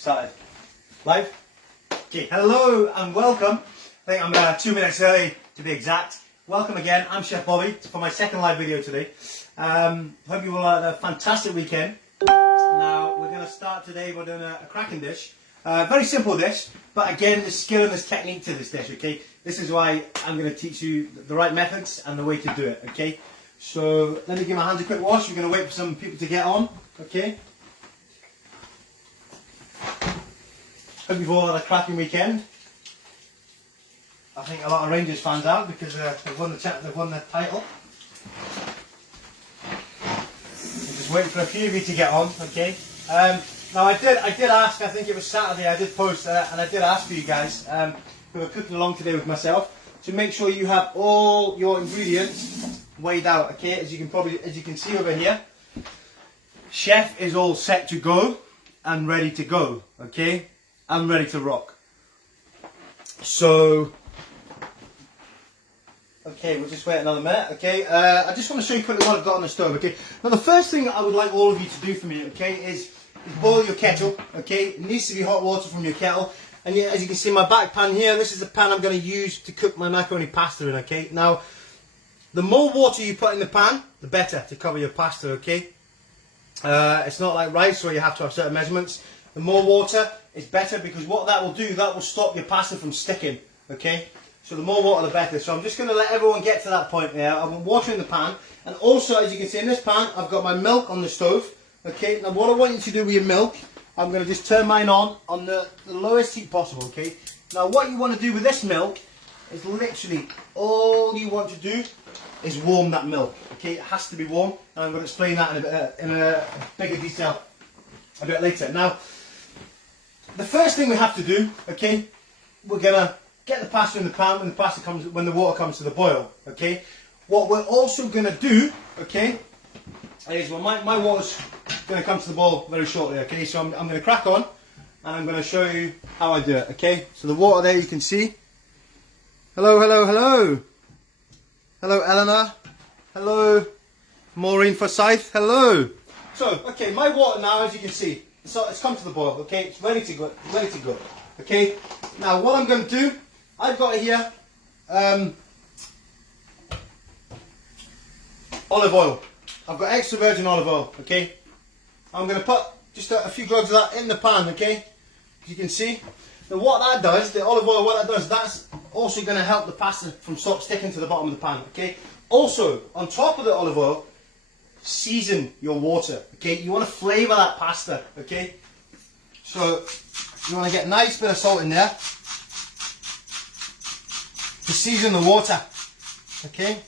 Started. Live? Okay, hello and welcome. I think I'm 2 minutes early to be exact. Welcome again, I'm Chef Bobby for my second live video today. Hope you all had a fantastic weekend. Now, we're going to start today by doing a cracking dish. Very simple dish, but again, there's skill and there's technique to this dish, okay? This is why I'm going to teach you the right methods and the way to do it, okay? So, let me give my hands a quick wash. We're going to wait for some people to get on, okay? Hope you've all had a cracking weekend. I think a lot of Rangers fans have because they've won the title. I'm just waiting for a few of you to get on, okay? Now I did ask. I think it was Saturday. I did post and I did ask for you guys who are cooking along today with myself to make sure you have all your ingredients weighed out, okay? As you can see over here, chef is all set to go and ready to go, okay? I'm ready to rock. So, okay, we'll just wait another minute, okay? I just want to show you quickly what I've got on the stove, okay? Now the first thing I would like all of you to do for me, okay, is boil your kettle, okay? It needs to be hot water from your kettle. And yeah, as you can see, my back pan here, this is the pan I'm going to use to cook my macaroni pasta in, okay? Now, the more water you put in the pan, the better to cover your pasta, okay? It's not like rice where you have to have certain measurements. The more water is better because what that will do, that will stop your pasta from sticking, okay? So the more water the better. So I'm just going to let everyone get to that point there. I want water in the pan, and also as you can see in this pan I've got my milk on the stove, okay? Now what I want you to do with your milk, I'm going to just turn mine on the lowest heat possible, okay? Now what you want to do with this milk is literally all you want to do is warm that milk, okay? It has to be warm, and I'm going to explain that in a bigger detail a bit later. Now the first thing we have to do, okay, we're going to get the pasta in the pan when the water comes to the boil, okay? What we're also going to do, okay, is my water's going to come to the boil very shortly, okay? So I'm going to crack on and I'm going to show you how I do it, okay? So the water there you can see. Hello, hello, hello. Hello, Eleanor. Hello, Maureen Forsyth. Hello. So, okay, my water now, as you can see, so it's come to the boil, okay? It's ready to go, okay? Now what I'm going to do, I've got here olive oil. I've got extra virgin olive oil, okay? I'm going to put just a few drops of that in the pan, okay? As you can see. Now what that does, the olive oil, what that does, that's also going to help the pasta from stop sticking to the bottom of the pan, okay? Also, on top of the olive oil, season your water, okay? You want to flavour that pasta, okay? So you want to get a nice bit of salt in there to season the water, okay?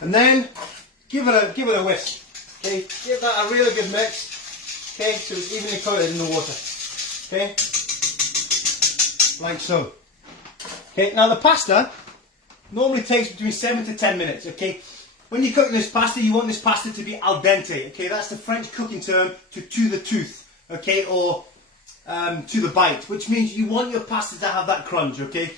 And then give it a whisk, okay? Give that a really good mix, okay? So it's evenly coated in the water, okay? Like so. Okay, now the pasta normally takes between 7 to 10 minutes, okay? When you're cooking this pasta, you want this pasta to be al dente, okay? That's the French cooking term to the tooth, okay? Or to the bite, which means you want your pasta to have that crunch, okay?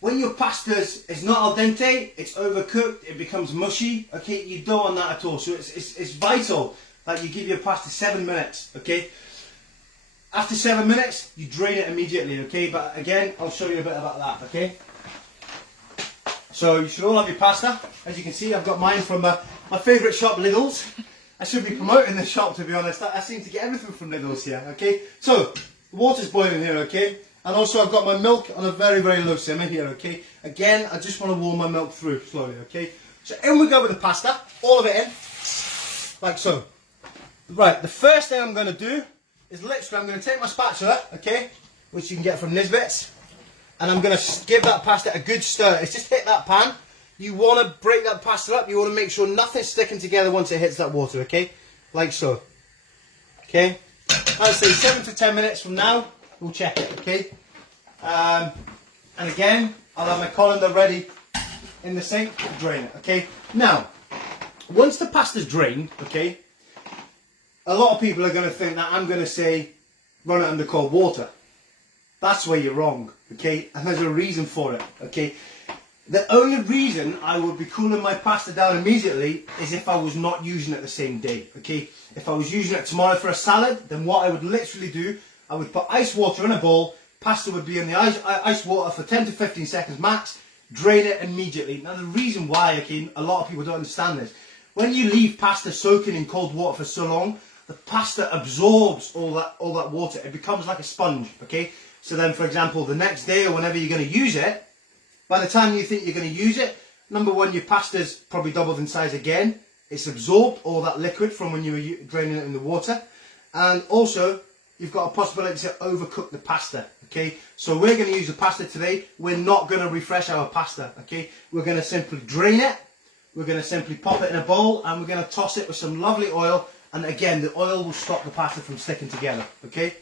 When your pasta is not al dente, it's overcooked, it becomes mushy, okay? You don't want that at all. So it's vital that you give your pasta 7 minutes, okay? After 7 minutes, you drain it immediately, okay? But again, I'll show you a bit about that, okay? So you should all have your pasta. As you can see, I've got mine from my favourite shop, Lidl's. I should be promoting this shop, to be honest. I seem to get everything from Lidl's here, okay? So, the water's boiling here, okay? And also I've got my milk on a very, very low simmer here, okay? Again, I just want to warm my milk through slowly, okay? So in we go with the pasta, all of it in, like so. Right, the first thing I'm going to do is literally I'm going to take my spatula, okay? Which you can get from Nisbets. And I'm going to give that pasta a good stir. It's just hit that pan. You want to break that pasta up. You want to make sure nothing's sticking together once it hits that water, okay? Like so. Okay? I'd say 7 to 10 minutes from now, we'll check it, okay? And again, I'll have my colander ready in the sink to drain it, okay? Now, once the pasta's drained, okay, a lot of people are going to think that I'm going to say run it under cold water. That's where you're wrong, okay? And there's a reason for it, okay? The only reason I would be cooling my pasta down immediately is if I was not using it the same day, okay? If I was using it tomorrow for a salad, then what I would literally do, I would put ice water in a bowl, pasta would be in the ice water for 10 to 15 seconds max, drain it immediately. Now the reason why, okay, a lot of people don't understand this, when you leave pasta soaking in cold water for so long, the pasta absorbs all that water. It becomes like a sponge, okay? So then, for example, the next day or whenever you're going to use it, by the time you think you're going to use it, number one, your pasta's probably doubled in size again. It's absorbed all that liquid from when you were draining it in the water. And also, you've got a possibility to overcook the pasta, okay? So we're going to use the pasta today. We're not going to refresh our pasta, okay? We're going to simply drain it. We're going to simply pop it in a bowl and we're going to toss it with some lovely oil. And again, the oil will stop the pasta from sticking together, okay?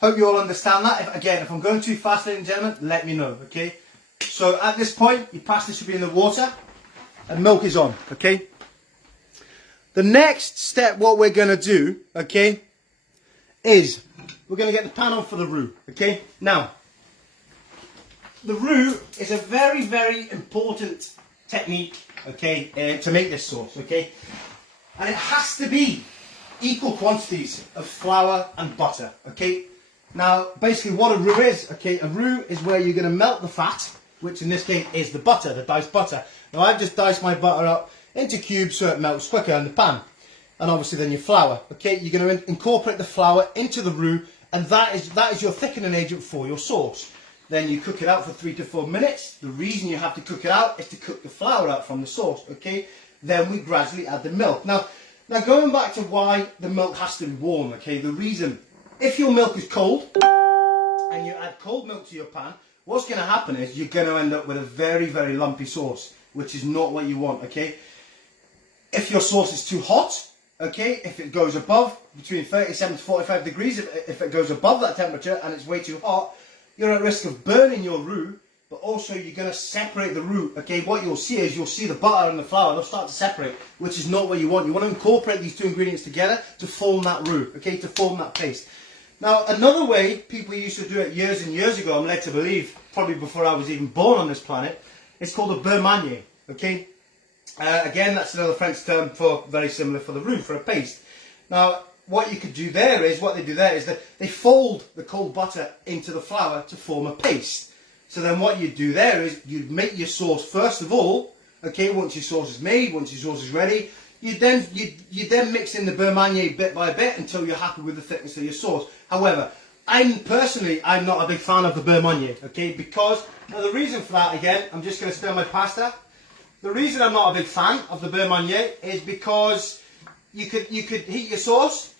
Hope you all understand that. If I'm going too fast, ladies and gentlemen, let me know, okay? So at this point, your pasta should be in the water and milk is on, okay? The next step, what we're going to do, okay, is we're going to get the pan on for the roux, okay? Now, the roux is a very, very important technique, okay, to make this sauce, okay? And it has to be equal quantities of flour and butter, okay? Now, basically what a roux is, okay, a roux is where you're going to melt the fat, which in this case is the butter, the diced butter. Now I've just diced my butter up into cubes so it melts quicker in the pan. And obviously then your flour, okay, you're going to incorporate the flour into the roux and that is your thickening agent for your sauce. Then you cook it out for 3 to 4 minutes. The reason you have to cook it out is to cook the flour out from the sauce, okay? Then we gradually add the milk. Now going back to why the milk has to be warm, okay, the reason, if your milk is cold and you add cold milk to your pan, what's going to happen is you're going to end up with a very, very lumpy sauce, which is not what you want, okay? If your sauce is too hot, okay, if it goes above between 37 to 45 degrees, if it goes above that temperature and it's way too hot, you're at risk of burning your roux, but also you're going to separate the roux, okay? What you'll see is you'll see the butter and the flour, they'll start to separate, which is not what you want. You want to incorporate these two ingredients together to form that roux, okay, to form that paste. Now, another way people used to do it years and years ago, I'm led to believe, probably before I was even born on this planet, it's called a beurre manier, okay? Again, that's another French term for very similar for the roux, for a paste. Now, what you could do there is, what they do there is that they fold the cold butter into the flour to form a paste. So then what you do there is you'd make your sauce first of all, okay, once your sauce is made, once your sauce is ready, you then mix in the beurre manier bit by bit until you're happy with the thickness of your sauce. However, I'm not a big fan of the beurre manier, okay, because, now the reason for that, again, I'm just going to stir my pasta. The reason I'm not a big fan of the beurre manier is because you could heat your sauce.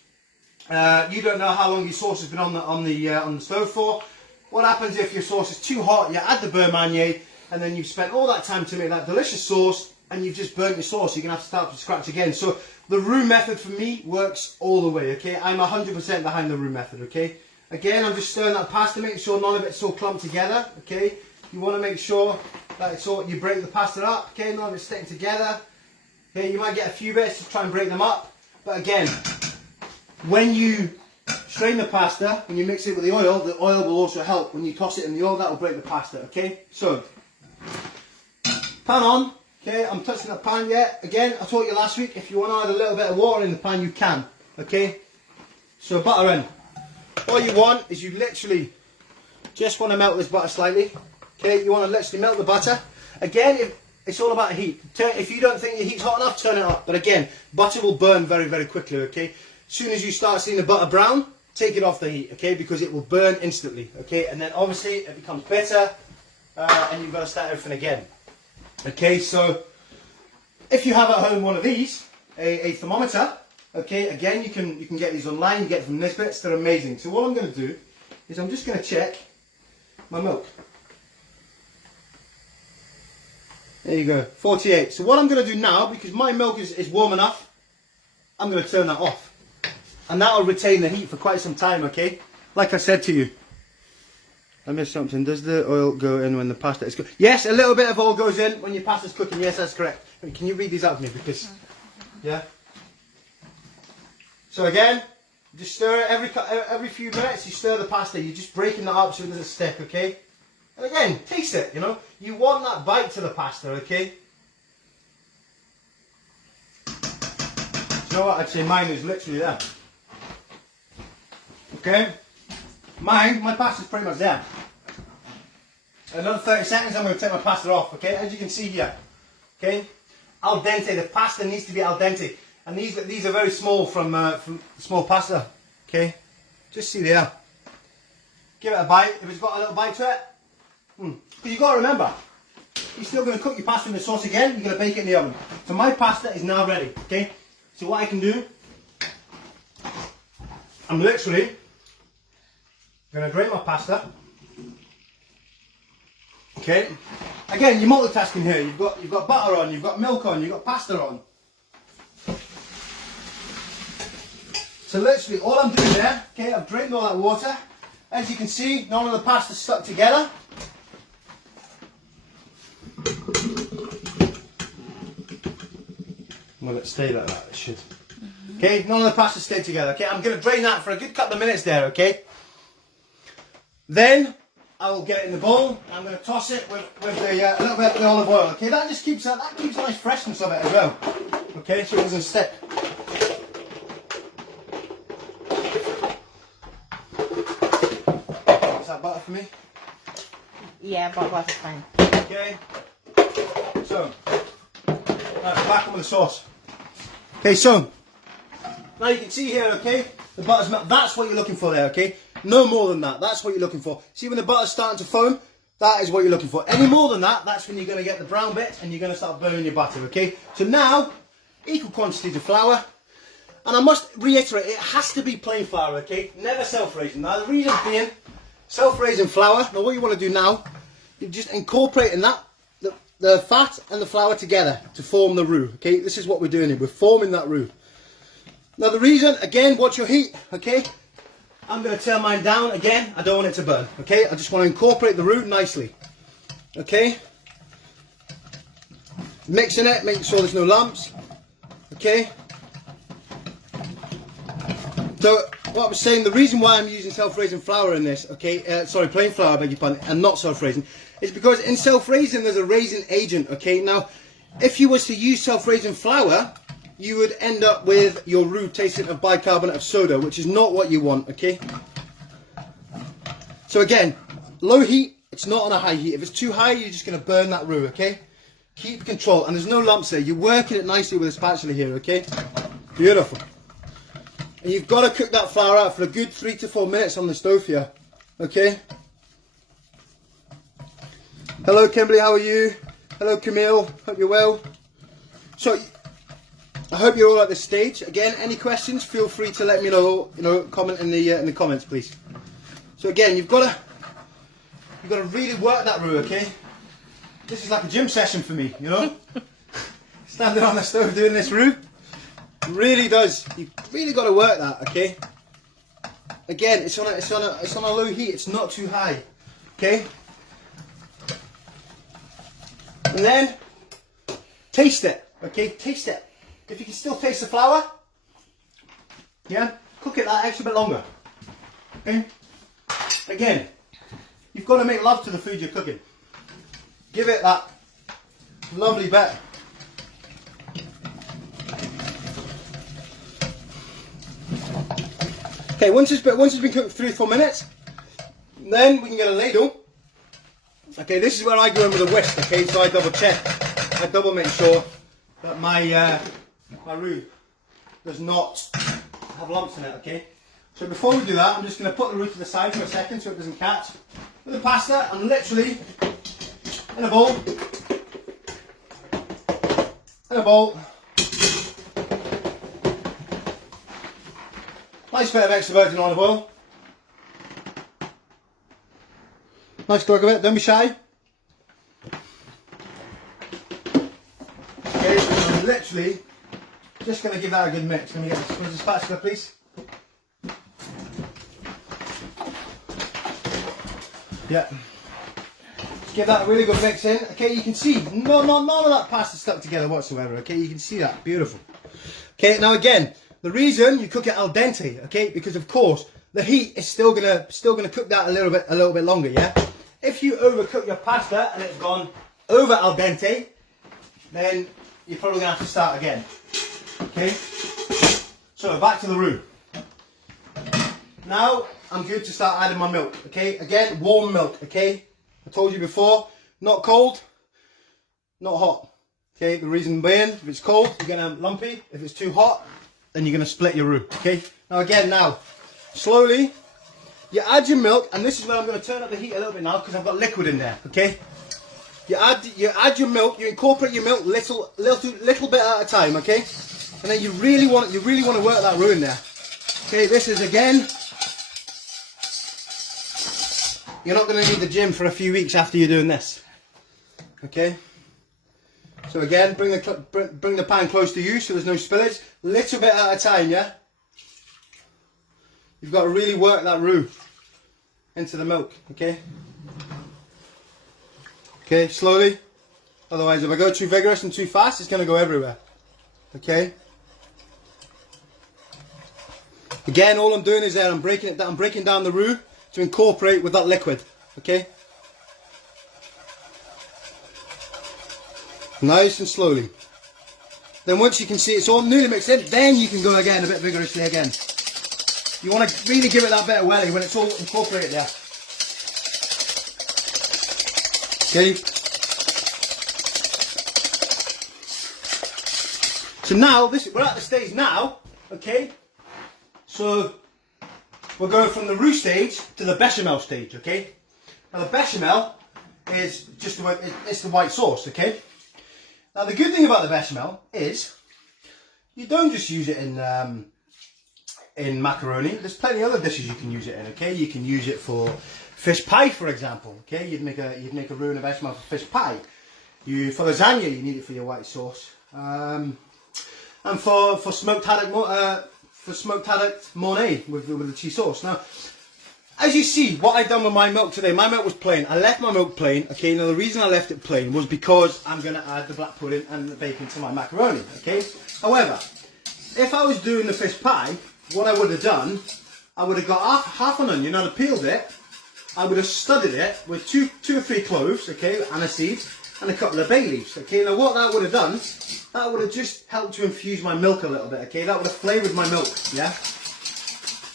You don't know how long your sauce has been on the stove for. What happens if your sauce is too hot? You add the beurre manier, and then you've spent all that time to make that delicious sauce, and you've just burnt your sauce. You're going to have to start from scratch again. So the roux method for me works all the way, okay? I'm 100% behind the roux method, okay? Again, I'm just stirring that pasta, making sure none of it's all clumped together, okay? You want to make sure that it's all, you break the pasta up, okay? None of it's sticking together. Okay, you might get a few bits to try and break them up. But again, when you strain the pasta, when you mix it with the oil will also help. When you toss it in the oil, that will break the pasta, okay? So, pan on. Okay, I'm touching the pan yet. Again, I told you last week, if you want to add a little bit of water in the pan, you can. Okay? So butter in. All you want is you literally just want to melt this butter slightly. Okay, you want to literally melt the butter. Again, it's all about heat. If you don't think your heat's hot enough, turn it up. But again, butter will burn very, very quickly, okay? As soon as you start seeing the butter brown, take it off the heat, okay? Because it will burn instantly, okay? And then obviously it becomes bitter and you've got to start everything again. Okay, so if you have at home one of these, a thermometer, okay, again you can get these online, you get them from Nisbets, they're amazing. So what I'm going to do is I'm just going to check my milk. There you go, 48. So what I'm going to do now, because my milk is warm enough, I'm going to turn that off. And that will retain the heat for quite some time, okay? Like I said to you. I missed something. Does the oil go in when the pasta is cooked? Yes, a little bit of oil goes in when your pasta's cooking. Yes, that's correct. Can you read these out to me? Because, yeah. So again, just stir it every few minutes. You stir the pasta. You're just breaking that up so it doesn't stick, okay? And again, taste it, you know. You want that bite to the pasta, okay? Do you know what? I'd say mine is literally there. Okay? My pasta's pretty much there. Another 30 seconds, I'm going to take my pasta off, okay? As you can see here, okay? Al dente, the pasta needs to be al dente. And these are very small from small pasta, okay? Just see there. Give it a bite. If it's got a little bite to it, because you've got to remember, you're still going to cook your pasta in the sauce again. You're going to bake it in the oven. So my pasta is now ready. Okay. So what I can do, I'm literally going to drain my pasta. Okay. Again, you're multitasking here. You've got butter on. You've got milk on. You've got pasta on. So literally, all I'm doing there. Okay. I've drained all that water. As you can see, none of the pasta's stuck together. Will it stay like that? It should. Okay, none of the pasta stayed together. Okay, I'm going to drain that for a good couple of minutes there. Okay. Then I will get it in the bowl. I'm going to toss it with a little bit of the olive oil. Okay, that just keeps a nice freshness of it as well. Okay, so it doesn't stick. Is that butter for me? Yeah, but that's fine. Okay. So now back on with the sauce. Okay, so now you can see here, okay, the butter's melted. That's what you're looking for there, okay? No more than that. That's what you're looking for. See when the butter's starting to foam? That is what you're looking for. Any more than that, that's when you're going to get the brown bit and you're going to start burning your butter, okay? So now, equal quantities of flour. And I must reiterate, it has to be plain flour, okay? Never self-raising. Now the reason being, self-raising flour, now what you want to do now, you're just incorporating that, the fat and the flour together to form the roux, okay? This is what we're doing here. We're forming that roux. Now the reason, again, watch your heat, okay? I'm going to turn mine down again. I don't want it to burn, okay? I just want to incorporate the roux nicely, okay? Mixing it, making sure there's no lumps, okay? So what I was saying, the reason why I'm using self-raising flour in this, okay, sorry, plain flour, I beg your pardon, and not self-raising, is because in self-raising there's a raising agent, okay? Now, if you was to use self-raising flour, you would end up with your roux tasting of bicarbonate of soda, which is not what you want, okay? So again, low heat, it's not on a high heat. If it's too high, you're just going to burn that roux, okay? Keep control, and there's no lumps there. You're working it nicely with a spatula here, okay? Beautiful. And you've got to cook that flour out for a good 3 to 4 minutes on the stove here, okay? Hello Kimberly, how are you? Hello Camille, hope you're well. So, I hope you're all at this stage. Again, any questions, feel free to let me know, comment in the comments please. So again, you've got to really work that roux, okay? This is like a gym session for me, you know? Standing on the stove doing this roux. It really does. You've really got to work that, okay? Again, it's on a low heat, it's not too high. Okay? And then taste it. Okay, taste it. If you can still taste the flour, yeah, cook it that extra bit longer. Okay? Again, you've got to make love to the food you're cooking. Give it that lovely bit. Okay, once it's been cooked 3 to 4 minutes, then we can get a ladle. Okay, this is where I go in with a whisk, okay, so I double check. I double make sure that my roux does not have lumps in it, okay? So before we do that, I'm just going to put the roux to the side for a second so it doesn't catch. With the pasta, I'm literally in a bowl. Nice bit of extra virgin olive oil. Nice glug of it, don't be shy. Okay, so I'm literally just going to give that a good mix. Let me get the spatula, please. Yeah. Just give that a really good mix in. Okay, you can see none of that pasta stuck together whatsoever. Okay, you can see that. Beautiful. Okay, now again, the reason you cook it al dente, okay, because of course the heat is still gonna cook that a little bit longer, yeah. If you overcook your pasta and it's gone over al dente, then you're probably going to have to start again. Okay? So back to the roux. Now I'm good to start adding my milk. Okay? Again, warm milk. Okay? I told you before, not cold, not hot. Okay? The reason being, if it's cold, you're going to have lumpy. If it's too hot, then you're going to split your roux. Okay? Now again, slowly, you add your milk, and this is where I'm going to turn up the heat a little bit now because I've got liquid in there. Okay? You add your milk. You incorporate your milk little bit at a time. Okay? And then you really want to work that roux in there. Okay? This is again. You're not going to need the gym for a few weeks after you're doing this. Okay? So again, bring the pan close to you so there's no spillage. Little bit at a time, yeah? You've got to really work that roux into the milk, okay? Okay, slowly. Otherwise, if I go too vigorous and too fast, it's going to go everywhere. Okay? Again, all I'm doing is I'm breaking down the roux to incorporate with that liquid. Okay? Nice and slowly. Then once you can see it's all nearly mixed in, then you can go again a bit vigorously again. You want to really give it that bit of welly when it's all incorporated there. Okay. So now we're at the stage now. Okay. So we're going from the roux stage to the bechamel stage. Okay. Now the bechamel is just it's the white sauce. Okay. Now the good thing about the bechamel is you don't just use it in macaroni. There's plenty of other dishes you can use it in. Okay, you can use it for fish pie, for example. Okay, you'd make a roux and a bechamel for fish pie. For lasagna, you need it for your white sauce. And for smoked haddock mornay with the cheese sauce. Now, as you see, what I've done with my milk today, my milk was plain. I left my milk plain. Okay, now the reason I left it plain was because I'm going to add the black pudding and the bacon to my macaroni. Okay, however, if I was doing the fish pie, what I would have done, I would have got half an onion, I'd have peeled it, I would have studded it with two or three cloves, okay, and a seed, and a couple of bay leaves. Okay, now what that would have done, that would have just helped to infuse my milk a little bit. Okay, that would have flavoured my milk. Yeah.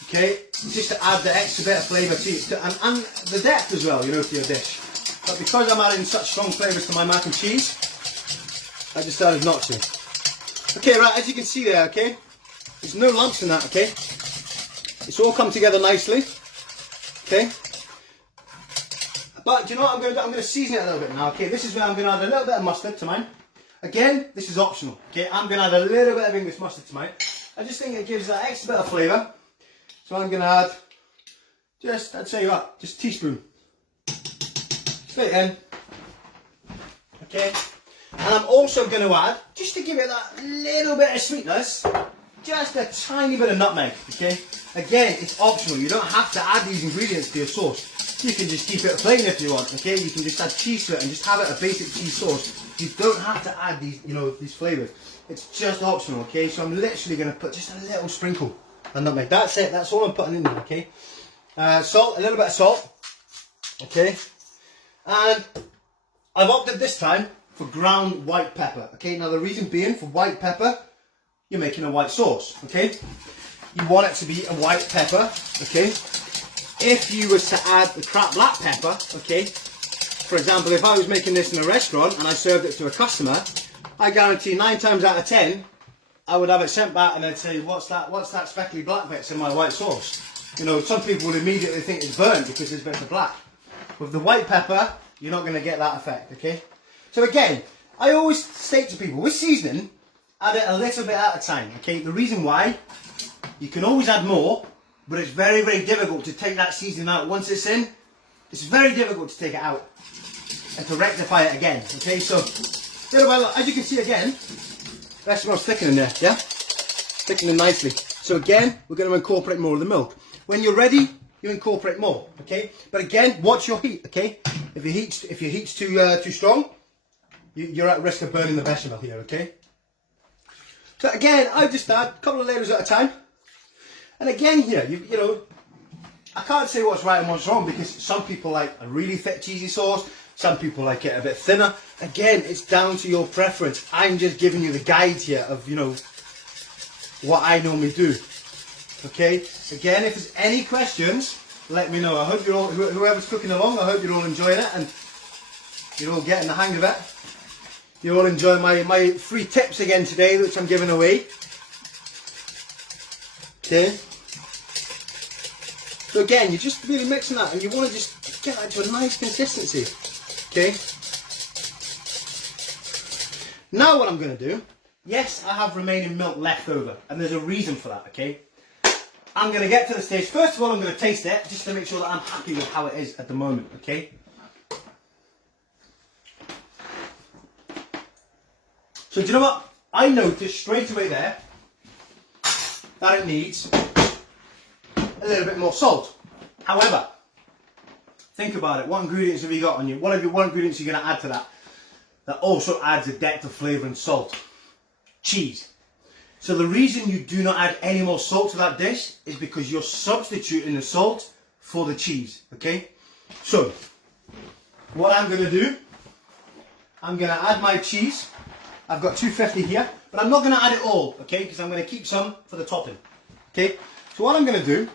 Okay, just to add the extra bit of flavour to it, and the depth as well, you know, to your dish. But because I'm adding such strong flavours to my mac and cheese, I decided not to. Okay, right, as you can see there, okay, there's no lumps in that, okay. It's all come together nicely, okay. But do you know what I'm going to do? I'm going to season it a little bit now, okay. This is where I'm going to add a little bit of mustard to mine. Again, this is optional, okay. I'm going to add a little bit of English mustard to mine. I just think it gives that extra bit of flavour. So I'm going to add just, I'd say what, just a teaspoon. Straight in. Okay. And I'm also going to add, just to give it that little bit of sweetness, just a tiny bit of nutmeg. Okay. Again, it's optional. You don't have to add these ingredients to your sauce. You can just keep it plain if you want. Okay. You can just add cheese to it and just have it a basic cheese sauce. You don't have to add these, you know, these flavours. It's just optional. Okay. So I'm literally going to put just a little sprinkle. And nutmeg. That's it. That's all I'm putting in there. Okay. Salt. A little bit of salt. Okay. And I've opted this time for ground white pepper. Okay. Now the reason being, for white pepper, you're making a white sauce. Okay. You want it to be a white pepper. Okay. If you was to add the crap black pepper, okay. For example, if I was making this in a restaurant and I served it to a customer, I guarantee 9 times out of 10. I would have it sent back and they'd say, what's that speckly black bits in my white sauce? You know, some people would immediately think it's burnt because there's bits of black. With the white pepper, you're not going to get that effect, okay? So again, I always state to people, with seasoning, add it a little bit at a time, okay? The reason why, you can always add more, but it's very, very difficult to take that seasoning out once it's in. It's very difficult to take it out and to rectify it again, okay? So, little by little, as you can see again, bechamel's thickening there, yeah? Thickening nicely. So again, we're going to incorporate more of the milk. When you're ready, you incorporate more, okay? But again, watch your heat, okay? If your heat's too strong, you're at risk of burning the bechamel here, okay? So again, I just add a couple of layers at a time. And again here, you know, I can't say what's right and what's wrong, because some people like a really thick cheesy sauce, some people like it a bit thinner. Again, it's down to your preference. I'm just giving you the guide here of, you know, what I normally do. Okay, again, if there's any questions, let me know. I hope you're all, whoever's cooking along, I hope you're all enjoying it and you're all getting the hang of it. You're all enjoying my free tips again today, which I'm giving away. Okay. So again, you're just really mixing that, and you want to just get that to a nice consistency. Okay. Now what I'm going to do, yes, I have remaining milk left over, and there's a reason for that, okay? I'm going to get to the stage. First of all, I'm going to taste it, just to make sure that I'm happy with how it is at the moment, okay? So do you know what? I noticed straight away there that it needs a little bit more salt. However, think about it. What ingredients have you got on you? What ingredients are you going to add to that? That also adds a depth of flavour and salt. Cheese. So the reason you do not add any more salt to that dish is because you're substituting the salt for the cheese. Okay? So, what I'm going to do, I'm going to add my cheese. I've got 250 here, but I'm not going to add it all, okay? Because I'm going to keep some for the topping. Okay? So what I'm going to do,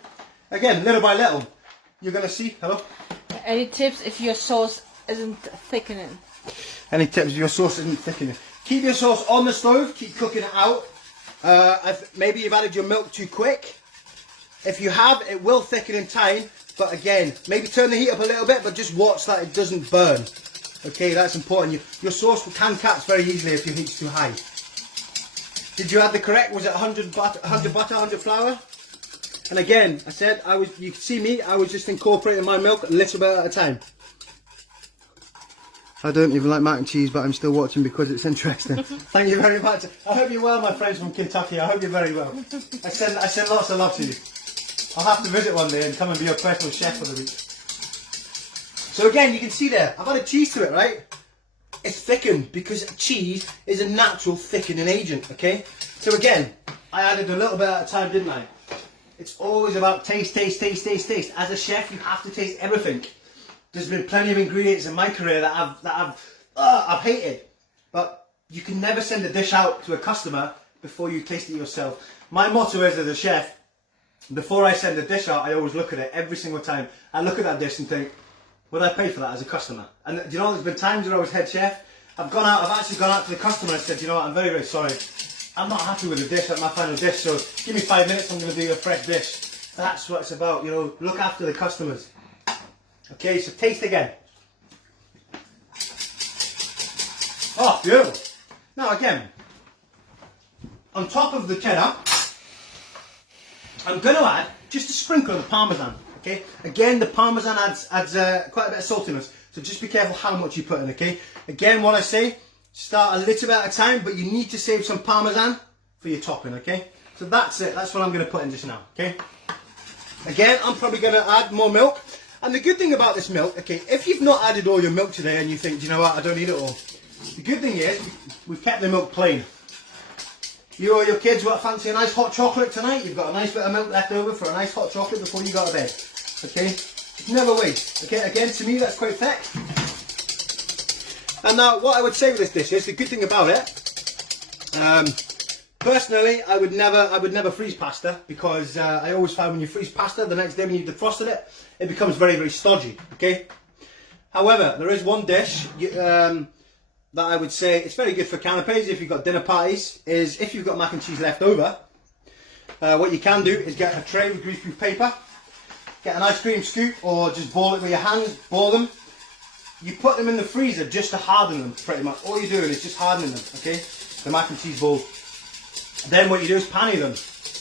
again, little by little, you're going to see, hello? Any tips if your sauce isn't thickening? Any tips if your sauce isn't thickening? Keep your sauce on the stove, keep cooking it out. Maybe you've added your milk too quick. If you have, it will thicken in time, but again, maybe turn the heat up a little bit, but just watch that it doesn't burn. Okay, that's important. Your sauce can catch very easily if your heat's too high. Did you add the correct, was it 100 butter, 100 flour? And again, I said, you can see me, I was just incorporating my milk a little bit at a time. I don't even like mac and cheese, but I'm still watching because it's interesting. Thank you very much. I hope you're well, my friends from Kentucky. I hope you're very well. I send lots of love to you. I'll have to visit one day and come and be your personal chef for the week. So again, you can see there, I've added cheese to it, right? It's thickened because cheese is a natural thickening agent, okay? So again, I added a little bit at a time, didn't I? It's always about taste, taste, taste, taste, taste. As a chef, you have to taste everything. There's been plenty of ingredients in my career that I've hated, but you can never send a dish out to a customer before you taste it yourself. My motto is, as a chef, before I send a dish out, I always look at it every single time. I look at that dish and think, would I pay for that as a customer? And do you know, there's been times where I was head chef, I've actually gone out to the customer and said, you know what, I'm very, very sorry. I'm not happy with the dish, like my final dish, so give me 5 minutes, I'm going to do a fresh dish. That's what it's about, you know, look after the customers. Okay, so taste again. Oh, beautiful. Now again, on top of the cheddar, I'm going to add just a sprinkle of Parmesan. Okay, again, the Parmesan adds quite a bit of saltiness, so just be careful how much you put in. Okay, again, what I say, start a little bit at a time, but you need to save some Parmesan for your topping. Okay, so that's it. That's what I'm going to put in just now. Okay, again, I'm probably going to add more milk. And the good thing about this milk, okay, if you've not added all your milk today and you think, do you know what, I don't need it all. The good thing is, we've kept the milk plain. You or your kids want to fancy a nice hot chocolate tonight, you've got a nice bit of milk left over for a nice hot chocolate before you go to bed. Okay, never waste. Okay, again, to me that's quite thick. And now what I would say with this dish is, the good thing about it, personally, I would never freeze pasta, because I always find when you freeze pasta, the next day when you've defrosted it, it becomes very, very stodgy, okay? However, there is one dish that I would say it's very good for canapes if you've got dinner parties, is if you've got mac and cheese left over, what you can do is get a tray with greaseproof paper, get an ice cream scoop, or just ball it with your hands, ball them. You put them in the freezer just to harden them, pretty much. All you're doing is just hardening them, okay? The mac and cheese balls. Then what you do is panny them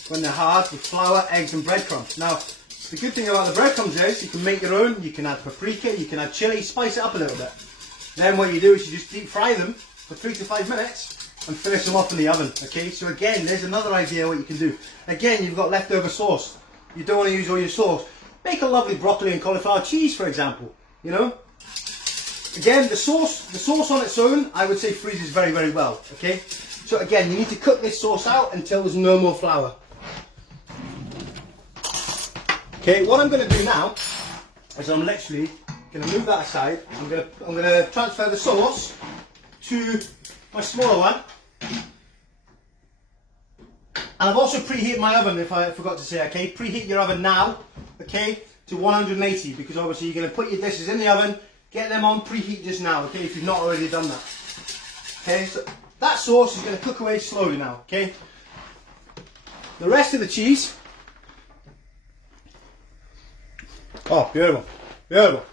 when they're hard with flour, eggs and breadcrumbs. Now, the good thing about the breadcrumbs is you can make your own, you can add paprika, you can add chilli, spice it up a little bit. Then what you do is you just deep fry them for 3 to 5 minutes and finish them off in the oven, okay? So again, there's another idea what you can do. Again, you've got leftover sauce. You don't want to use all your sauce. Make a lovely broccoli and cauliflower cheese, for example, you know? Again, the sauce on its own, I would say freezes very, very well, okay? So again, you need to cook this sauce out until there's no more flour. Okay, what I'm going to do now is I'm literally going to move that aside. I'm going to transfer the sauce to my smaller one. And I've also preheated my oven, if I forgot to say, okay? Preheat your oven now, okay, to 180, because obviously you're going to put your dishes in the oven, get them on, preheat just now, okay, if you've not already done that. Okay, so that sauce is going to cook away slowly now, okay? The rest of the cheese, oh, beautiful, beautiful.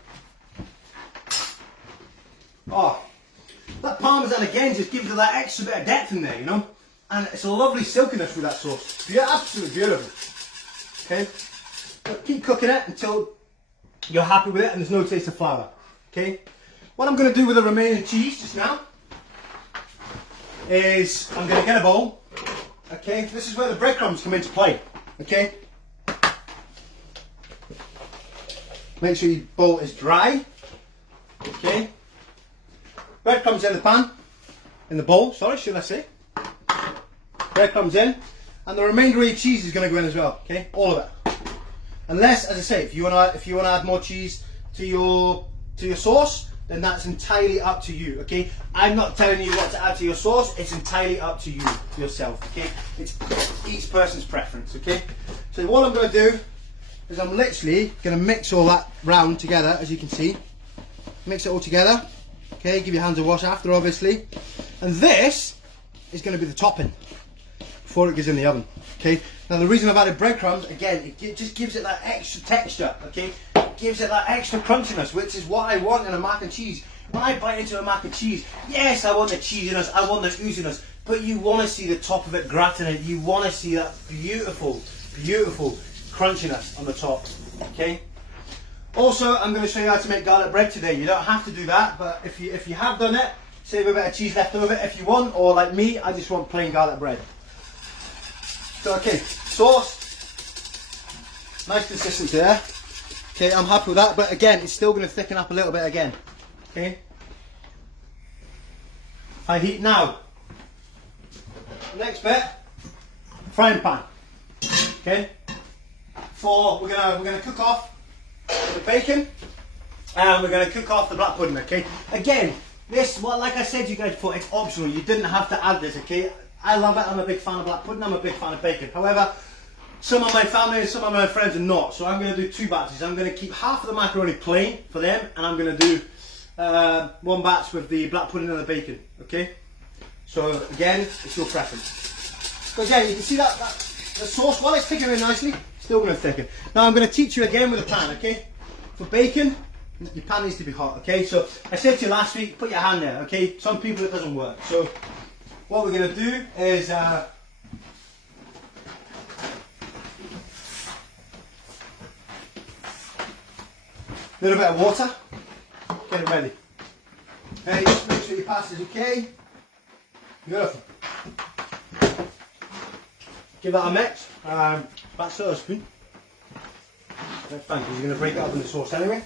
Oh, that Parmesan again just gives it that extra bit of depth in there, you know? And it's a lovely silkiness with that sauce. Yeah, absolutely beautiful. Okay, but keep cooking it until you're happy with it and there's no taste of flour. Okay, what I'm going to do with the remaining cheese just now is I'm going to get a bowl. Okay, this is where the breadcrumbs come into play. Okay, make sure your bowl is dry. Okay, breadcrumbs in the pan, in the bowl. Sorry, should I say? Breadcrumbs in, and the remainder of your cheese is going to go in as well. Okay, all of it. Unless, as I say, if you want to add more cheese to your sauce, then that's entirely up to you. Okay, I'm not telling you what to add to your sauce. It's entirely up to you yourself. Okay, it's each person's preference. Okay, so what I'm going to do is I'm literally going to mix all that round together, as you can see. Mix it all together. Okay, give your hands a wash after, obviously, and this is going to be the topping before it goes in the oven. Okay, now the reason I've added breadcrumbs, again, it just gives it that extra texture. Okay, it gives it that extra crunchiness, which is what I want in a mac and cheese. When I bite into a mac and cheese, yes, I want the cheesiness, I want the ooziness, but you want to see the top of it gratinated. You want to see that beautiful, beautiful crunchiness on the top. Okay, also I'm going to show you how to make garlic bread today. You don't have to do that, but if you have done it, save a bit of cheese left over if you want, or like me, I just want plain garlic bread. So okay, sauce, nice consistency there. Okay, I'm happy with that, but again, it's still going to thicken up a little bit again. Okay, high heat now. Next bit, frying pan. Okay, we're gonna cook off the bacon, and we're gonna cook off the black pudding. Okay, again, this, well, like I said to you guys before, it's optional. You didn't have to add this. Okay. I love it, I'm a big fan of black pudding, I'm a big fan of bacon. However, some of my family and some of my friends are not, so I'm going to do two batches. I'm going to keep half of the macaroni plain for them, and I'm going to do one batch with the black pudding and the bacon, okay? So again, it's your preference. So again, you can see that the sauce, while it's thickening nicely, still going to thicken. Now I'm going to teach you again with a pan, okay? For bacon, your pan needs to be hot, okay? So I said to you last week, put your hand there, okay? Some people it doesn't work, so what we're going to do is a little bit of water, get it ready. Okay, just make sure your pasta is okay. Beautiful. Give that a mix. That's a spoon. That's fine, because you're going to break it up in the sauce anyway.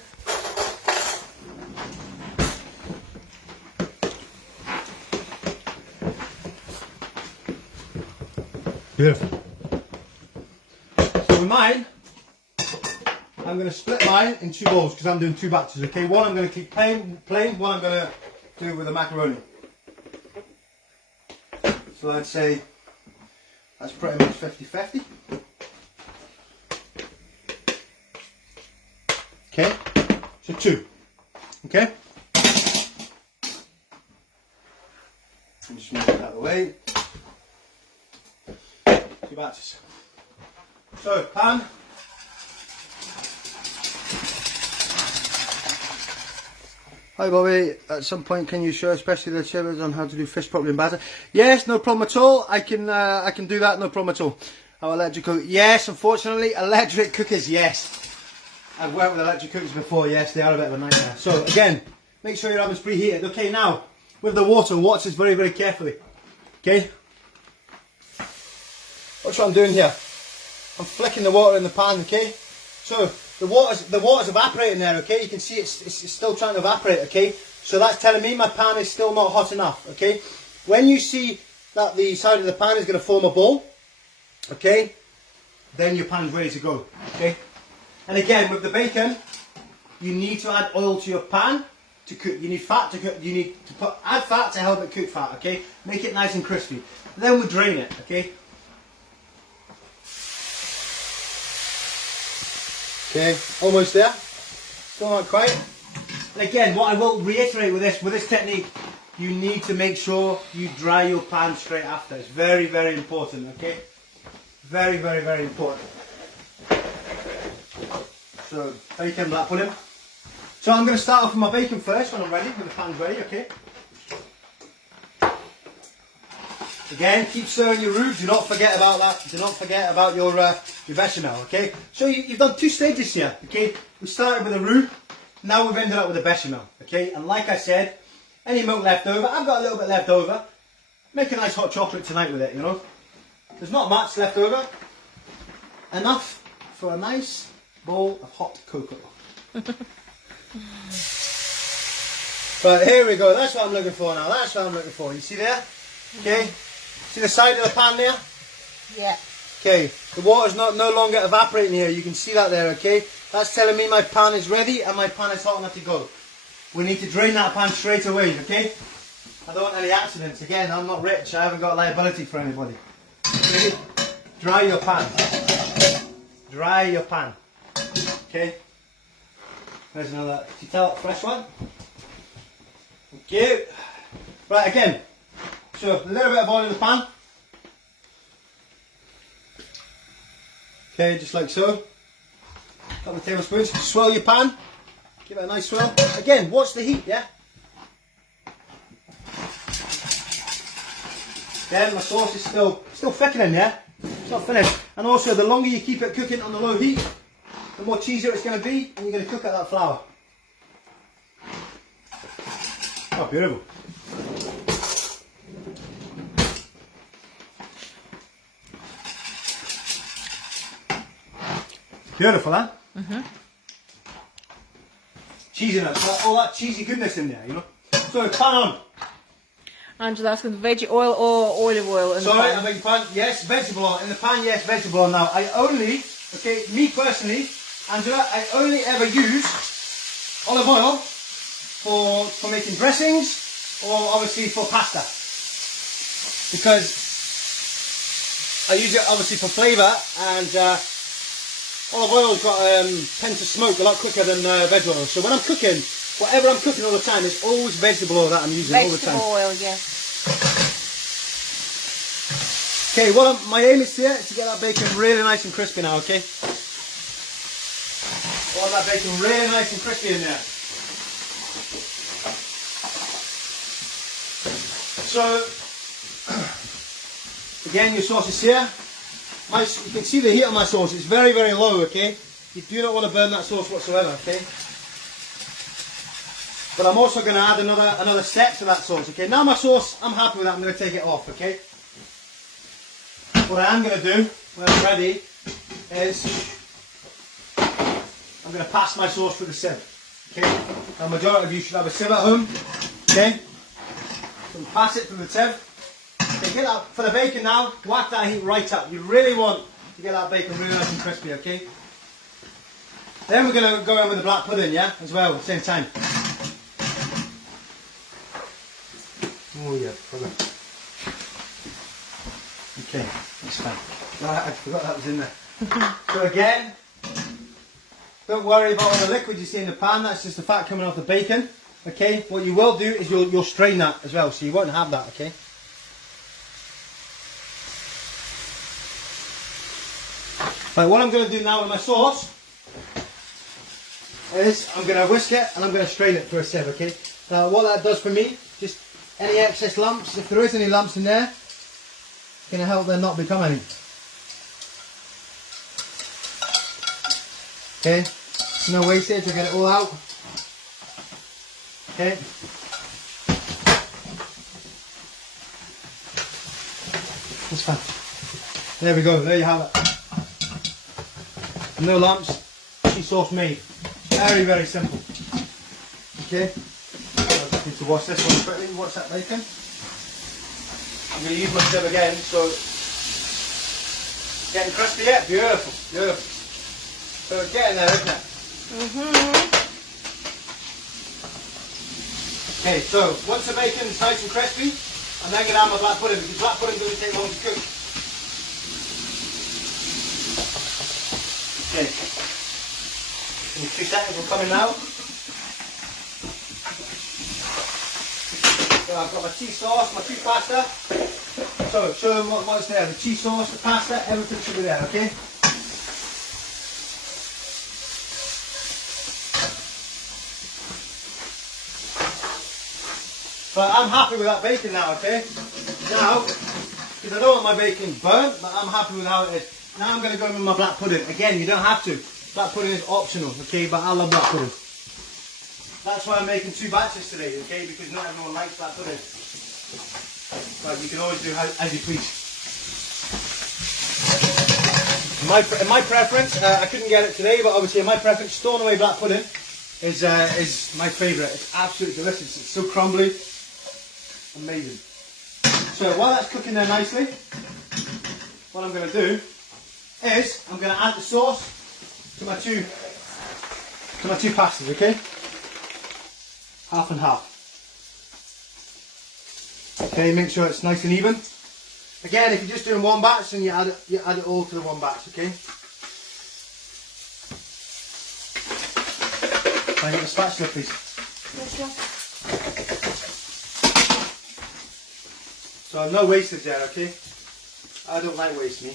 Beautiful. So with mine, I'm going to split mine in two bowls because I'm doing two batches. Okay, one I'm going to keep plain, one I'm going to do with the macaroni. So I'd say that's pretty much 50-50. Okay, so two. Okay, just move it out of the way. Two batches. So, pan. Hi Bobby, at some point can you show especially the children on how to do fish properly in batter? Yes, no problem at all. I can do that, no problem at all. How electric cook? Yes, unfortunately, electric cookers, yes. I've worked with electric cookers before, yes, they are a bit of a nightmare. So again, make sure your oven's preheated. Okay, now, with the water, watch this very, very carefully. Okay? Watch what I'm doing here. I'm flicking the water in the pan, okay? So the water's evaporating there, okay? You can see it's still trying to evaporate, okay? So that's telling me my pan is still not hot enough, okay? When you see that the side of the pan is going to form a ball, okay, then your pan's ready to go, okay? And again, with the bacon, you need to add oil to your pan to cook. You need fat to cook. You need to add fat to help it cook fat. Okay, make it nice and crispy. And then we drain it. Okay. Okay, almost there. Still not quite. And again, what I will reiterate with this technique, you need to make sure you dry your pan straight after. It's very, very important. Okay, very, very, very important. So bacon, black pudding. So I'm going to start off with my bacon first when I'm ready, when the pan's ready, okay? Again, keep stirring your roux, do not forget about that, do not forget about your bechamel, okay? So you've done 2 stages here, okay? We started with the roux, now we've ended up with the bechamel, okay? And like I said, any milk left over, I've got a little bit left over, make a nice hot chocolate tonight with it, you know? There's not much left over, enough for a nice bowl of hot cocoa. Right, here we go. That's what I'm looking for now. That's what I'm looking for. You see there? Okay. See the side of the pan there? Yeah. Okay. The water's no longer evaporating here. You can see that there, okay? That's telling me my pan is ready and my pan is hot enough to go. We need to drain that pan straight away, okay? I don't want any accidents. Again, I'm not rich. I haven't got liability for anybody. Okay? Dry your pan. Dry your pan. Okay? There's another fresh one. Okay. Right, again. So, a little bit of oil in the pan. Okay, just like so. Couple of tablespoons. Swirl your pan. Give it a nice swirl. Again, watch the heat, yeah? Again, my sauce is still thickening, yeah? It's not finished. And also, the longer you keep it cooking on the low heat, the more cheesier it's going to be, and you're going to cook at that flour. Oh, beautiful. Beautiful, huh? Mm-hmm. Cheesiness, all that cheesy goodness in there, you know. So, pan on. Angela asking veggie oil or olive oil in the pan. Sorry, I beg your pardon. Yes, vegetable oil. In the pan, yes, vegetable oil. Now, I only, okay, me personally, Angela, I only ever use olive oil for making dressings or obviously for pasta. Because I use it obviously for flavour, and olive oil's got tends to smoke a lot quicker than veg oil. So when I'm cooking, whatever I'm cooking all the time, it's always vegetable oil that I'm using all the time. Vegetable oil, yes. Okay, well, my aim is here to get that bacon really nice and crispy now, okay? I want that bacon really nice and crispy in there. So, again, your sauce is here. You can see the heat on my sauce, it's very, very low, okay? You do not want to burn that sauce whatsoever, okay? But I'm also going to add another step to that sauce, okay? Now my sauce, I'm happy with that, I'm going to take it off, okay? What I am going to do, when I'm ready, is I'm going to pass my sauce through the sieve, okay? Now, majority of you should have a sieve at home, okay? So pass it through the sieve. Okay, get that, for the bacon now, whack that heat right up. You really want to get that bacon really nice and crispy, okay? Then we're going to go in with the black pudding, yeah, as well, at the same time. Oh yeah, brother. Okay, that's fine. I forgot that was in there. So again, don't worry about all the liquid you see in the pan, that's just the fat coming off the bacon. Okay, what you will do is you'll strain that as well, so you won't have that, okay? Right, what I'm going to do now with my sauce is I'm going to whisk it and I'm going to strain it through a sieve, okay? Now what that does for me, just any excess lumps, if there is any lumps in there, it's going to help there not become any. Okay, no wastage, I get it all out. Okay. That's fine. There we go, there you have it. No lumps, cheese sauce made. Very, very simple. Okay, I just need to wash this one quickly. What's that bacon? I'm going to use my sieve again, so getting crispy yet? Beautiful, beautiful. So it's getting there, isn't it? Okay, so once the bacon's nice and crispy, I'm then going to add my black pudding because black pudding doesn't take long to cook. Okay. In 2 seconds we're coming now. So I've got my cheese sauce, my cheese pasta. So show them what's there. The cheese sauce, the pasta, everything should be there, okay? But I'm happy with that bacon now, okay? Now, because I don't want my bacon burnt, but I'm happy with how it is. Now I'm going to go in with my black pudding. Again, you don't have to. Black pudding is optional, okay? But I love black pudding. That's why I'm making 2 batches today, okay? Because not everyone likes black pudding. But you can always do as you please. In my preference, I couldn't get it today, but obviously in my preference, Stornoway black pudding is my favourite. It's absolutely delicious. It's so crumbly. Amazing. So while that's cooking there nicely, what I'm going to do is I'm going to add the sauce to my two pastas, okay? Half and half. Okay, make sure it's nice and even. Again, if you're just doing one batch, then you add it all to the one batch, okay? Can I get the spatula, please? Yes, sure. So no wastage there, okay? I don't like waste, me.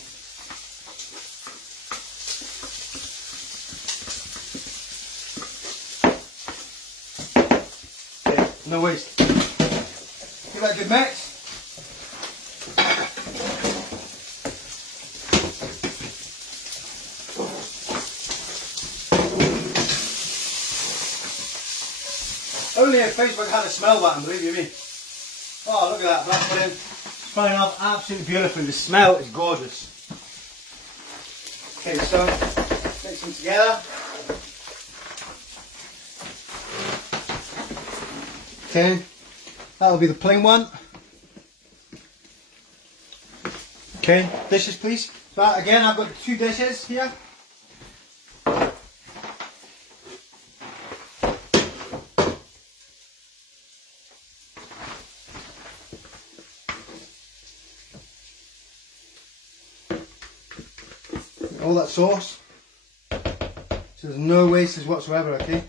Okay, no waste. Give that a good mix. Only if Facebook had a smell button, believe you me. Oh, look at that black pudding. It's frying off absolutely beautifully. The smell is gorgeous. Okay, so mix them together. Okay, that'll be the plain one. Okay, dishes please. So again, I've got the 2 dishes here. All that sauce, so there's no wastage whatsoever, okay?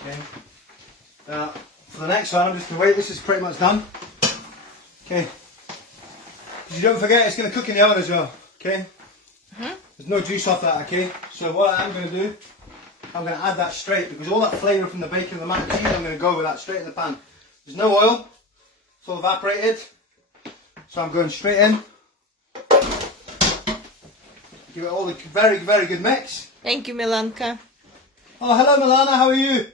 Okay. Now, for the next one, I'm just going to wait. This is pretty much done. Okay. You don't forget, it's going to cook in the oven as well, okay? There's no juice off that, okay? So what I'm going to do, I'm going to add that straight because all that flavour from the bacon and the mac and cheese, I'm going to go with that straight in the pan. There's no oil, it's all evaporated, so I'm going straight in. Give it all a very, very good mix. Thank you, Milanka. Oh, hello Milana, how are you?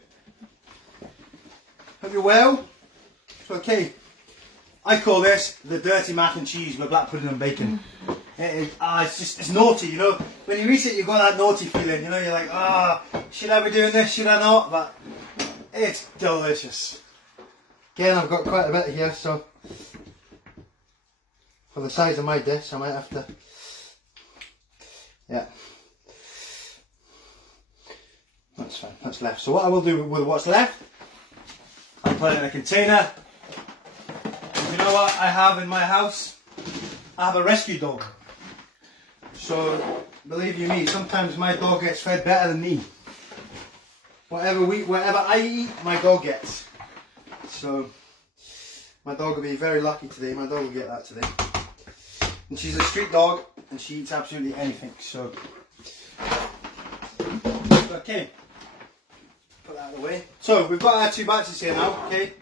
Hope you're well. So, okay, I call this the dirty mac and cheese with black pudding and bacon. It's naughty, you know. When you eat it, you've got that naughty feeling, you know. You're like, should I be doing this? Should I not? But it's delicious. Again, I've got quite a bit here, so for the size of my dish, I might have to. Yeah, that's fine. That's left. So what I will do with what's left, I'll put it in a container. And you know what I have in my house? I have a rescue dog. So, believe you me, sometimes my dog gets fed better than me. Whatever I eat, my dog gets. So, my dog will be very lucky today. My dog will get that today. And she's a street dog, and she eats absolutely anything. So, okay. Put that away. So, we've got our 2 batches here now, okay?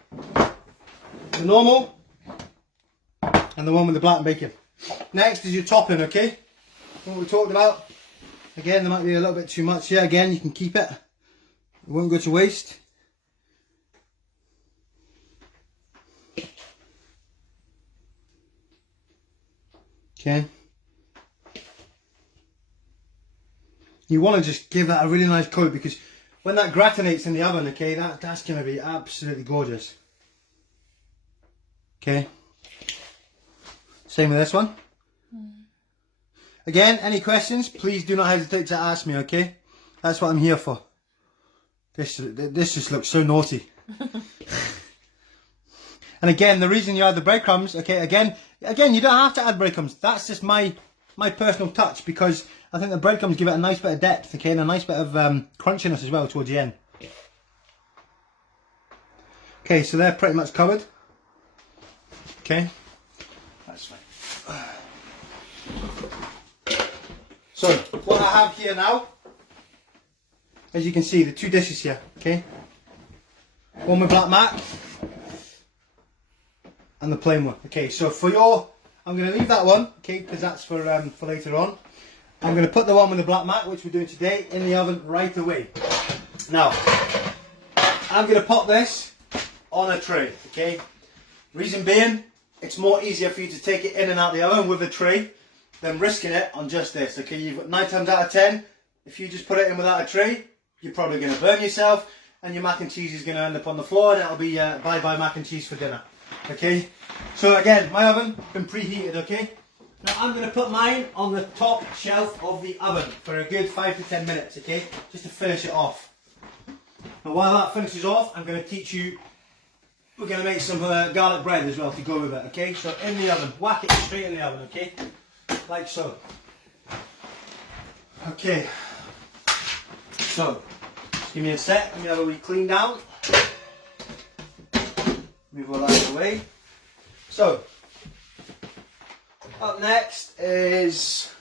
The normal, and the one with the black bacon. Next is your topping, okay? What we talked about. Again, there might be a little bit too much here. Again, you can keep it. It won't go to waste. Okay. You want to just give that a really nice coat because when that gratinates in the oven, okay, that's going to be absolutely gorgeous. Okay. Same with this one. Again, any questions, please do not hesitate to ask me, okay? That's what I'm here for. This just looks so naughty. And again, the reason you add the breadcrumbs, okay, again, you don't have to add breadcrumbs. That's just my personal touch, because I think the breadcrumbs give it a nice bit of depth, okay, and a nice bit of crunchiness as well towards the end. Okay, so they're pretty much covered. Okay, that's fine. So, what I have here now, as you can see, the two dishes here, okay? One with black mac, and the plain one. Okay, so for I'm going to leave that one, okay, because that's for later on. I'm going to put the one with the black mac, which we're doing today, in the oven right away. Now, I'm going to pop this on a tray, okay? Reason being, it's more easier for you to take it in and out the oven with a tray than risking it on just this, okay? You've got 9 times out of 10, if you just put it in without a tray, you're probably going to burn yourself, and your mac and cheese is going to end up on the floor, and it'll be bye-bye mac and cheese for dinner. Okay, so again, my oven been preheated, okay? Now I'm going to put mine on the top shelf of the oven for a good 5 to 10 minutes, okay? Just to finish it off. Now while that finishes off, I'm going to teach you, we're going to make some garlic bread as well to go with it, okay? So in the oven, whack it straight in the oven, okay? Like so. Okay, so, just give me a sec, let me have a wee clean down. Move all that away. So, up next is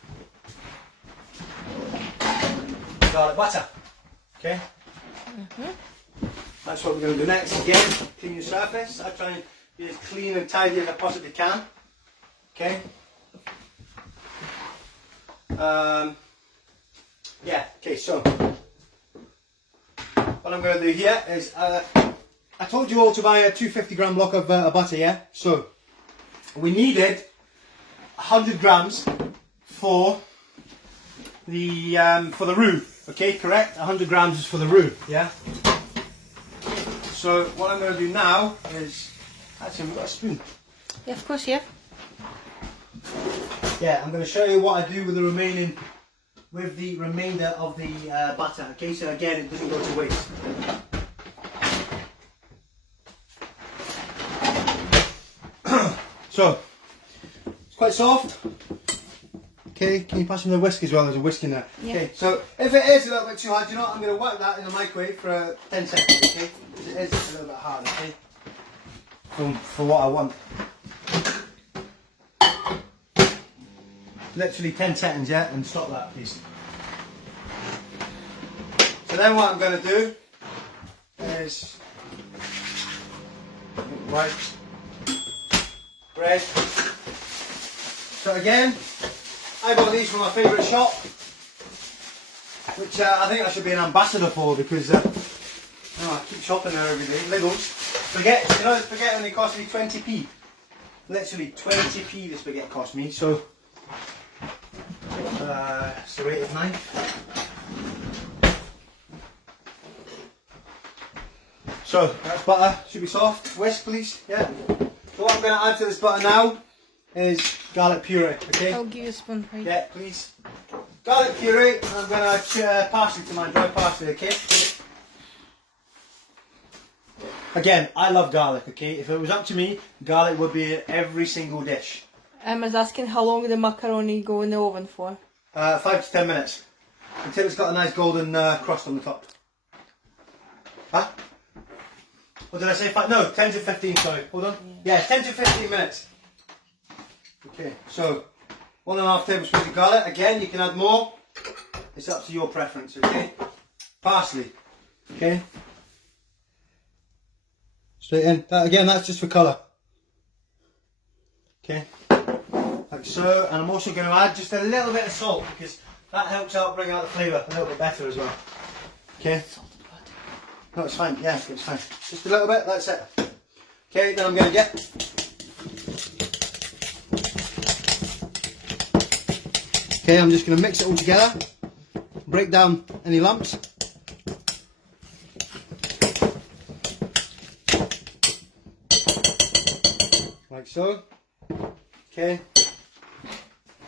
garlic butter. Okay? That's what we're going to do next. Again, clean your surface. I try and be as clean and tidy as I possibly can. Okay? Yeah, okay, so what I'm going to do here is I told you all to buy a 250 gram block of butter, yeah? So, we needed 100 grams for the roux, okay, correct? 100 grams is for the roux, yeah? So, what I'm going to do now is, actually, we've got a spoon. Yeah, of course, yeah. Yeah, I'm going to show you what I do with the remainder of the butter, okay? So again, it doesn't go to waste. So, it's quite soft. Okay, can you pass me the whisk as well? There's a whisk in there. Yeah. Okay, so if it is a little bit too hard, you know what? I'm going to whack that in the microwave for 10 seconds, okay? Because it is a little bit hard, okay? For what I want. Literally 10 seconds, yeah? And stop that, please. So then what I'm going to do is white bread. So again, I bought these from my favourite shop, which I think I should be an ambassador for, because I keep shopping there every day. Lidl's. Spaghetti, you know, spaghetti only cost me 20p. Literally 20p the spaghetti cost me. So, serrated knife. So that's butter, should be soft. Whisk please, yeah. So what I'm going to add to this butter now is garlic puree, okay? I'll give you a spoon, right? Yeah, please. Garlic puree, and I'm going to add parsley to mine, dry parsley, okay? Again, I love garlic, okay? If it was up to me, garlic would be in every single dish. Emma's asking how long the macaroni go in the oven for? 5 to 10 minutes. Until it's got a nice golden crust on the top. Huh? What did I say? 5? No, 10 to 15, sorry. Hold on. Yeah, 10 to 15 minutes. Okay, so 1.5 tablespoons of garlic. Again, you can add more. It's up to your preference, okay? Parsley. Okay? Straight in. Again, that's just for colour. Okay? Like so. And I'm also going to add just a little bit of salt, because that helps out bring out the flavour a little bit better as well. Okay? No, it's fine. Yeah, it's fine. Just a little bit, that's it. Okay, then I'm going to get... Okay, I'm just going to mix it all together. Break down any lumps. Like like so. Okay.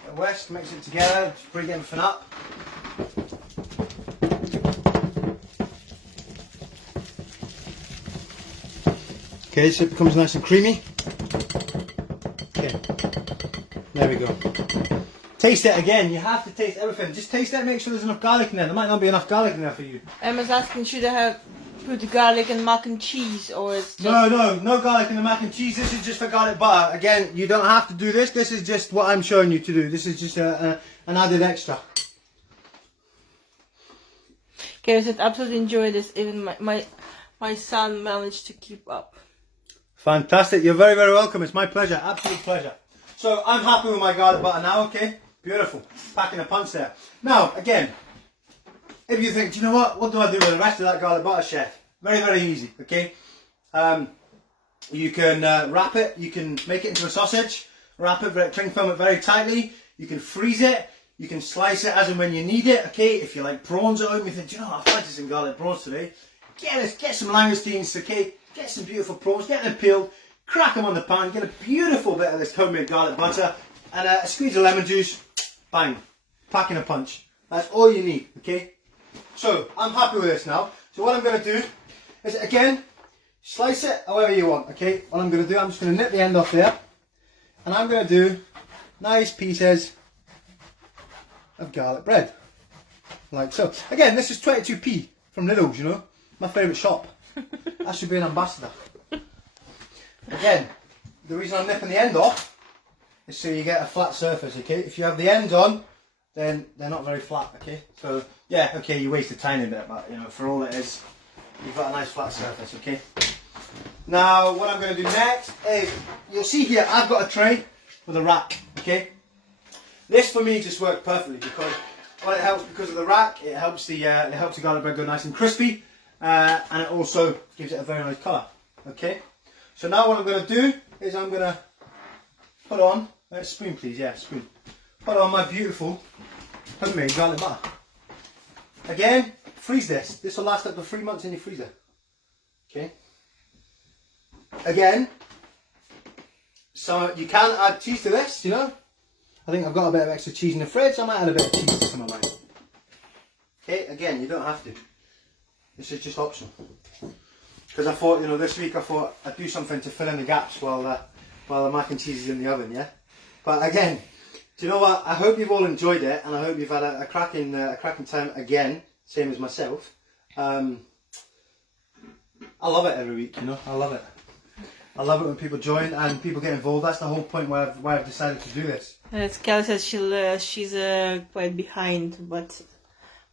A whisk, mix it together, just bring everything up. Okay, so it becomes nice and creamy. Okay, there we go. Taste it again. You have to taste everything. Just taste it and make sure there's enough garlic in there. There might not be enough garlic in there for you. Emma's asking, should I have put the garlic and mac and cheese, or it's just... No garlic in the mac and cheese. This is just for garlic butter. Again, you don't have to do this. This is just what I'm showing you to do. This is just an added extra. Okay, I said absolutely enjoy this. Even my son managed to keep up. Fantastic. You're very, very welcome. It's my pleasure. Absolute pleasure. So I'm happy with my garlic butter now, okay? Beautiful. Packing a punch there. Now, again, if you think, do you know what do I do with the rest of that garlic butter, chef? Very, very easy, okay? You can wrap it. You can make it into a sausage. Wrap it, cling film it very tightly. You can freeze it. You can slice it as and when you need it, okay? If you like prawns at home, you think, do you know what, I fancy some garlic prawns today. Get some langoustines, okay? Get some beautiful prawns, get them peeled, crack them on the pan, get a beautiful bit of this homemade garlic butter, and a squeeze of lemon juice, bang, packing a punch. That's all you need, okay? So, I'm happy with this now. So what I'm going to do is, again, slice it however you want, okay? What I'm going to do, I'm just going to nip the end off there, and I'm going to do nice pieces of garlic bread, like so. Again, this is 22p from Lidl's, you know, my favourite shop. I should be an ambassador. Again, the reason I'm nipping the end off is so you get a flat surface, okay? If you have the ends on, then they're not very flat, okay? So, yeah, okay, you waste a tiny bit, but, you know, for all it is, you've got a nice flat surface, okay? Now, what I'm going to do next is, you'll see here, I've got a tray with a rack, okay? This, for me, just worked perfectly because, well, it helps because of the rack, it helps the garlic bread go nice and crispy. And it also gives it a very nice colour. Okay, so now what I'm going to do is I'm going to put on, spoon please, yeah, spoon. Put on my beautiful homemade garlic butter. Again, freeze this. This will last up to 3 months in your freezer. Okay. Again, so you can add cheese to this, you know. I think I've got a bit of extra cheese in the fridge. I might add a bit of cheese to some of mine. Okay, again, you don't have to. This is just optional. Because I thought, you know, this week I thought I'd do something to fill in the gaps while the mac and cheese is in the oven, yeah? But again, do you know what? I hope you've all enjoyed it, and I hope you've had a cracking time again, same as myself. I love it every week, you know, I love it. I love it when people join and people get involved. That's the whole point why I've decided to do this. As Kelly says, she's quite behind, but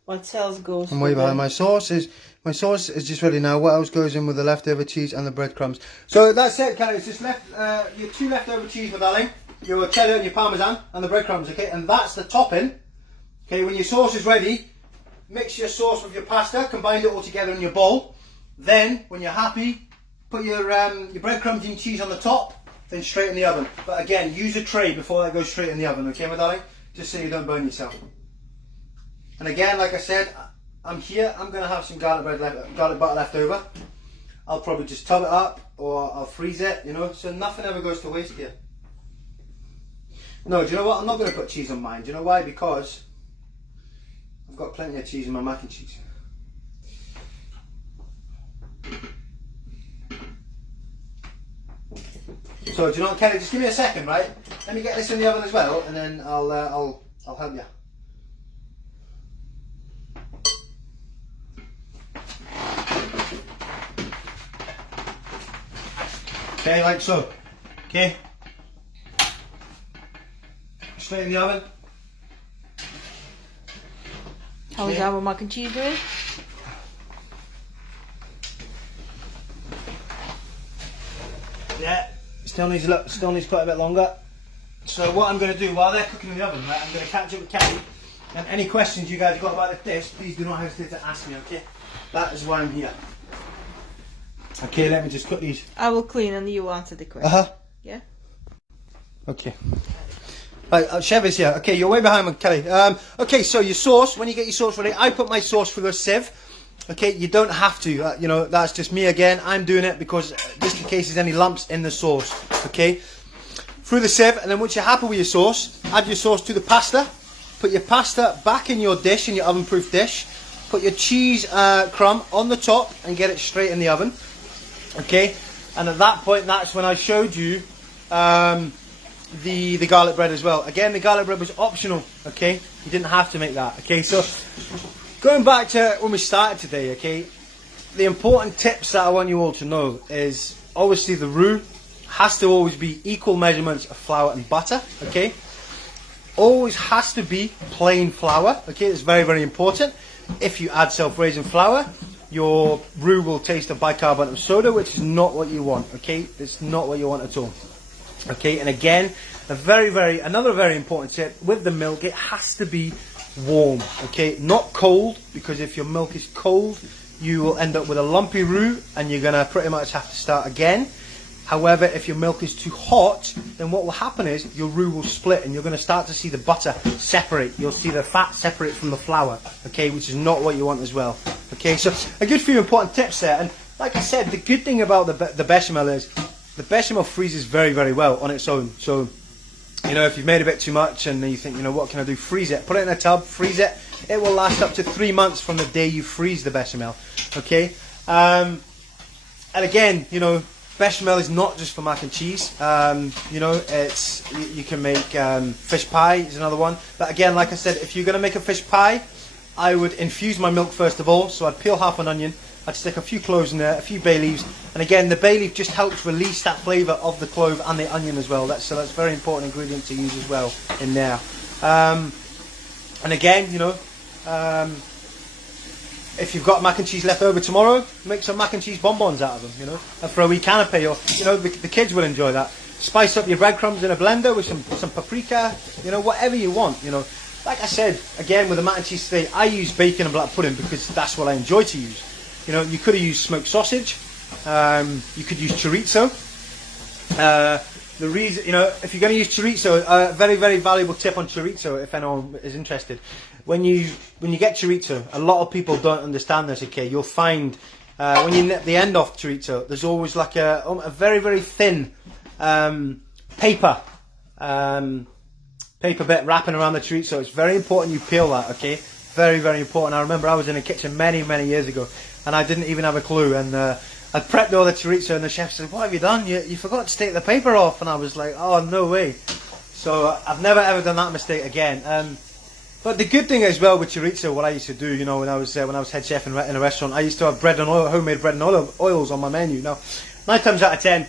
what else goes? I'm way behind. My sauce is just ready now. What else goes in with the leftover cheese and the breadcrumbs? So that's it, Kelly. It's just left your 2 leftover cheese, my darling. Your cheddar and your Parmesan and the breadcrumbs. Okay, and that's the topping. Okay, when your sauce is ready, mix your sauce with your pasta, combine it all together in your bowl. Then, when you're happy, put your breadcrumbs and cheese on the top, then straight in the oven. But again, use a tray before that goes straight in the oven, okay, my darling? Just so you don't burn yourself. And again, like I said, I'm going to have some garlic butter left over. I'll probably just tub it up, or I'll freeze it, you know, so nothing ever goes to waste here. No, do you know what? I'm not going to put cheese on mine. Do you know why? Because I've got plenty of cheese in my mac and cheese. So, do you know what, Kelly? Just give me a second, right? Let me get this in the oven as well, and then I'll help you. Okay, like so. Okay. Straight in the oven. How is our mac and cheese doing? Yeah, still needs quite a bit longer. So what I'm going to do while they're cooking in the oven, right, I'm going to catch up with Kelly, and any questions you guys have got about this, please do not hesitate to ask me, okay? That is why I'm here. Okay, let me just cut these. I will clean and you answer the question. Yeah? Okay. Right, Chef is here. Okay, you're way behind me, Kelly. Okay, so your sauce, when you get your sauce ready, I put my sauce through a sieve. Okay, you don't have to, you know, that's just me again. I'm doing it because just in case there's any lumps in the sauce, okay? through the sieve, and then once you're happy with your sauce, add your sauce to the pasta. Put your pasta back in your dish, in your oven-proof dish. Put your cheese crumb on the top and get it straight in the oven. Okay, and at that point, that's when I showed you the garlic bread as well. Again, the garlic bread was optional. Okay, you didn't have to make that. Okay, so going back to when we started today. Okay, the important tips that I want you all to know is obviously the roux has to always be equal measurements of flour and butter. Okay, always has to be plain flour. Okay, it's very, very important. If you add self-raising flour, your roux will taste of bicarbonate of soda, which is not what you want. Okay, it's not what you want at all. Okay, and again, another very important tip with the milk, it has to be warm. Okay, not cold, because if your milk is cold, you will end up with a lumpy roux, and you're gonna pretty much have to start again. However, if your milk is too hot, then what will happen is your roux will split, and you're going to start to see the butter separate. You'll see the fat separate from the flour, okay, which is not what you want as well. Okay, so a good few important tips there. And like I said, the good thing about the bechamel is the bechamel freezes very, very well on its own. So, you know, if you've made a bit too much and you think, you know, what can I do? Freeze it. Put it in a tub, freeze it. It will last up to 3 months from the day you freeze the bechamel. Okay, and again, you know, bechamel is not just for mac and cheese. You know, you can make fish pie is another one. But again, like I said, if you're going to make a fish pie, I would infuse my milk first of all. So I'd peel half an onion, I'd stick a few cloves in there, a few bay leaves, and again, the bay leaf just helps release that flavour of the clove and the onion as well. So that's a very important ingredient to use as well in there. And again, you know, if you've got mac and cheese left over tomorrow, make some mac and cheese bonbons out of them, you know, and for a wee canapé, or, you know, the kids will enjoy that. Spice up your breadcrumbs in a blender with some paprika, you know, whatever you want, you know. Like I said, again, with the mac and cheese today, I use bacon and black pudding because that's what I enjoy to use. You know, you could have used smoked sausage, you could use chorizo. The reason, you know, if you're going to use chorizo, a very, very valuable tip on chorizo, if anyone is interested. When you get chorizo, a lot of people don't understand this. Okay, you'll find when you nip the end off chorizo, there's always like a very, very thin paper bit wrapping around the chorizo. It's very important you peel that. Okay, very, very important. I remember I was in a kitchen many, many years ago, and I didn't even have a clue. And I prepped all the chorizo, and the chef said, "What have you done? You forgot to take the paper off." And I was like, "Oh, no way!" So I've never ever done that mistake again. But the good thing as well with chorizo, what I used to do, you know, when I was head chef in a restaurant, I used to have bread and oil, homemade bread and oils on my menu. Now, 9 times out of 10,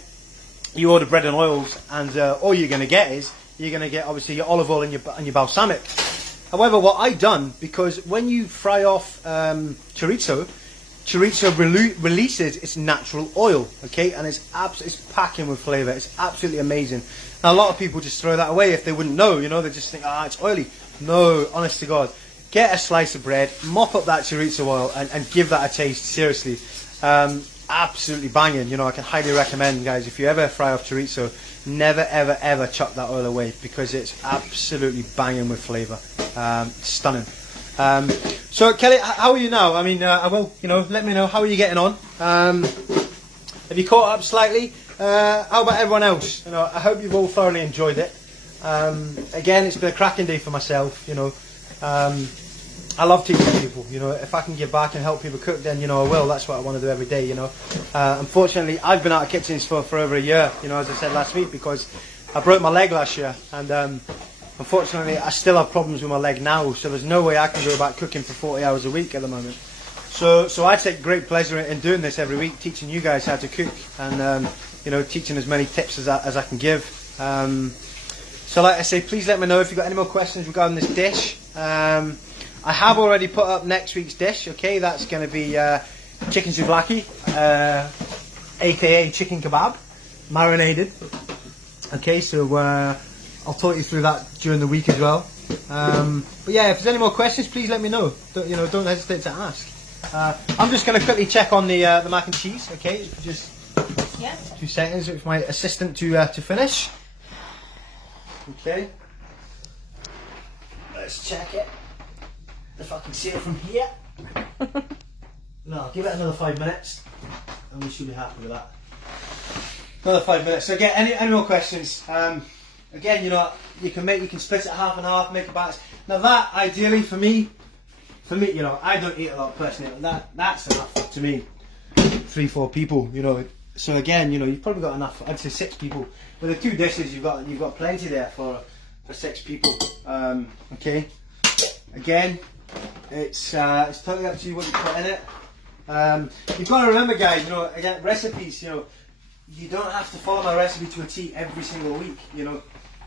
you order bread and oils, and all you're going to get is obviously your olive oil and your balsamic. However, what I done, because when you fry off chorizo releases its natural oil, okay, and it's packing with flavour. It's absolutely amazing. Now, a lot of people just throw that away if they wouldn't know, you know, they just think, it's oily. No, honest to God, get a slice of bread, mop up that chorizo oil, and give that a taste. Seriously, absolutely banging. You know, I can highly recommend, guys, if you ever fry off chorizo, never ever ever chuck that oil away, because it's absolutely banging with flavour. Stunning. So Kelly, how are you now? I mean, I will, you know, let me know, how are you getting on? Have you caught up slightly? How about everyone else? You know, I hope you've all thoroughly enjoyed it. Again, it's been a cracking day for myself, you know. I love teaching people, you know. If I can give back and help people cook, then, you know, I will. That's what I want to do every day, you know. Unfortunately, I've been out of kitchens for over a year, you know, as I said last week, because I broke my leg last year, and unfortunately I still have problems with my leg now, so there's no way I can go back cooking for 40 hours a week at the moment. So I take great pleasure in doing this every week, teaching you guys how to cook, and you know, teaching as many tips as I can give. So like I say, please let me know if you've got any more questions regarding this dish. I have already put up next week's dish, okay? That's going to be chicken souvlaki, aka chicken kebab, marinated. Okay, so I'll talk you through that during the week as well. But yeah, if there's any more questions, please let me know. Don't hesitate to ask. I'm just going to quickly check on the mac and cheese, okay? Just 2 seconds with my assistant to finish. Okay, let's check it. If I can see it from here. No, I'll give it another 5 minutes, and we should be happy with that. Another 5 minutes. So again, any more questions? again, you know, you can split it half and half, make a batch. Now that, ideally for me, you know, I don't eat a lot personally. That's enough to me. 3-4 people, you know. So again, you know, you've probably got enough. I'd say 6 people. With the 2 dishes, you've got plenty there for 6 people. Okay. Again, it's totally up to you what you put in it. You've got to remember, guys, you know, again, recipes, you know, you don't have to follow my recipe to a T every single week. You know,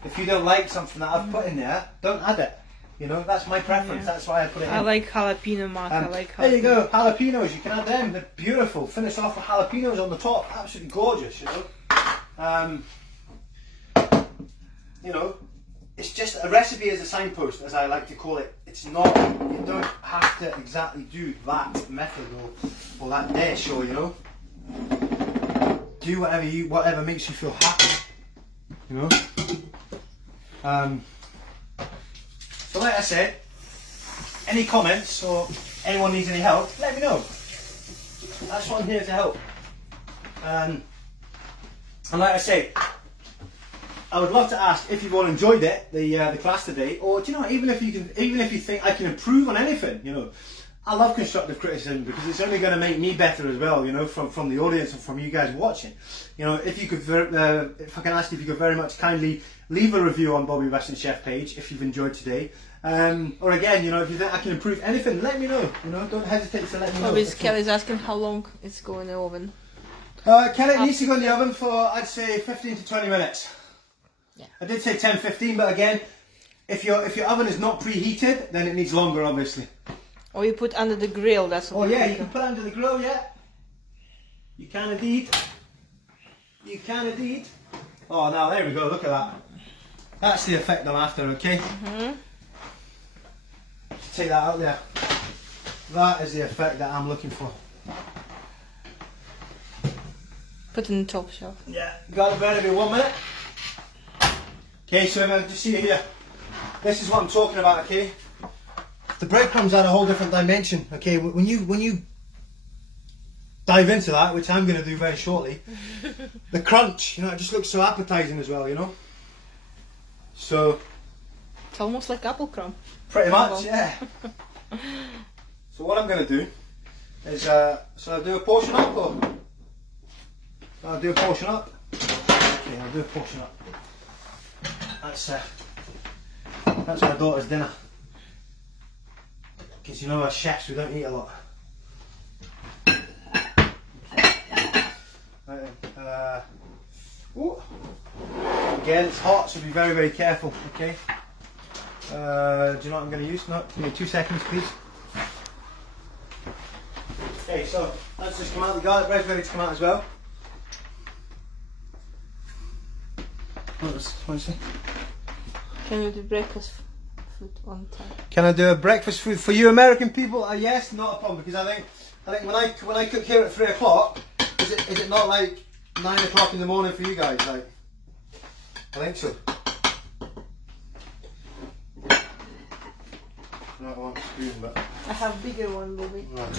if you don't like something that I've put in there, don't add it. You know, that's my preference. Yeah. That's why I put it in. I like jalapeno, Mark. I like jalapeno. There you go, jalapenos. You can add them. They're beautiful. Finish off with jalapenos on the top. Absolutely gorgeous. You know. You know, it's just a recipe as a signpost, as I like to call it. It's not. You don't have to exactly do that method or that dish, or you know. Do whatever makes you feel happy, you know. So like I said, any comments or anyone needs any help, let me know. That's what I'm here to help. And like I say, I would love to ask if you've all enjoyed it, the class today, or do you know, even if you think I can improve on anything, you know. I love constructive criticism because it's only going to make me better as well, you know, from the audience and from you guys watching. You know, if you could, if I can ask you if you could very much kindly leave a review on Bobby Western Chef page if you've enjoyed today. Or again, you know, if you think I can improve anything, let me know. You know, don't hesitate to let me know. Kelly's asking how long it's going in the oven. Kelly, it needs to go in the oven for, I'd say, 15 to 20 minutes. Yeah. I did say 10-15, but again, if your oven is not preheated, then it needs longer, obviously. Or you put under the grill, that's what. Oh yeah, you can put it under the grill, yeah. You can indeed. You can indeed. Oh, now there we go, look at that. That's the effect I'm after, okay? Just take that out there. That is the effect that I'm looking for. Put it in the top shelf. Yeah, got it ready in 1 minute. Okay, so if I just see it here. This is what I'm talking about, okay? The breadcrumbs add a whole different dimension. Okay, when you dive into that, which I'm going to do very shortly, the crunch, you know, it just looks so appetizing as well, you know. So it's almost like apple crumb. Pretty much, yeah. So what I'm going to do is, so I'll do a portion up, or I'll do a portion up. Okay, I'll do a portion up. That's my daughter's dinner. Because you know, as chefs, we don't eat a lot. Again, it's hot, so be very, very careful. Okay. Do you know what I'm going to use? No, give me 2 seconds, please. Okay, so that's just come out. The garlic bread's ready to come out as well. What is it? Can you do breakfast food on time? Can I do a breakfast food for you American people? Yes, not a problem, because I think when I cook here at 3 o'clock, is it not like 9 o'clock in the morning for you guys? Like, I think so. Not one spoon, but I have bigger one, Bobby. Right.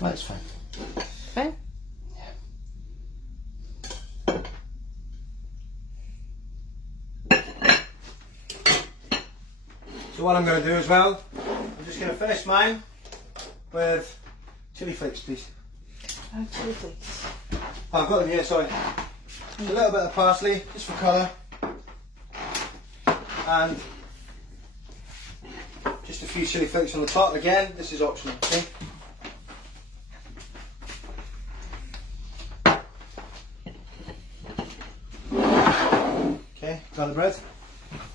That's fine. Fine? So what I'm going to do as well, I'm just going to finish mine with chili flakes, please. Chili flakes. Oh, I've got them here, sorry. Just a little bit of parsley, just for colour. And just a few chili flakes on the top. Again, this is optional, okay? Okay, got the bread?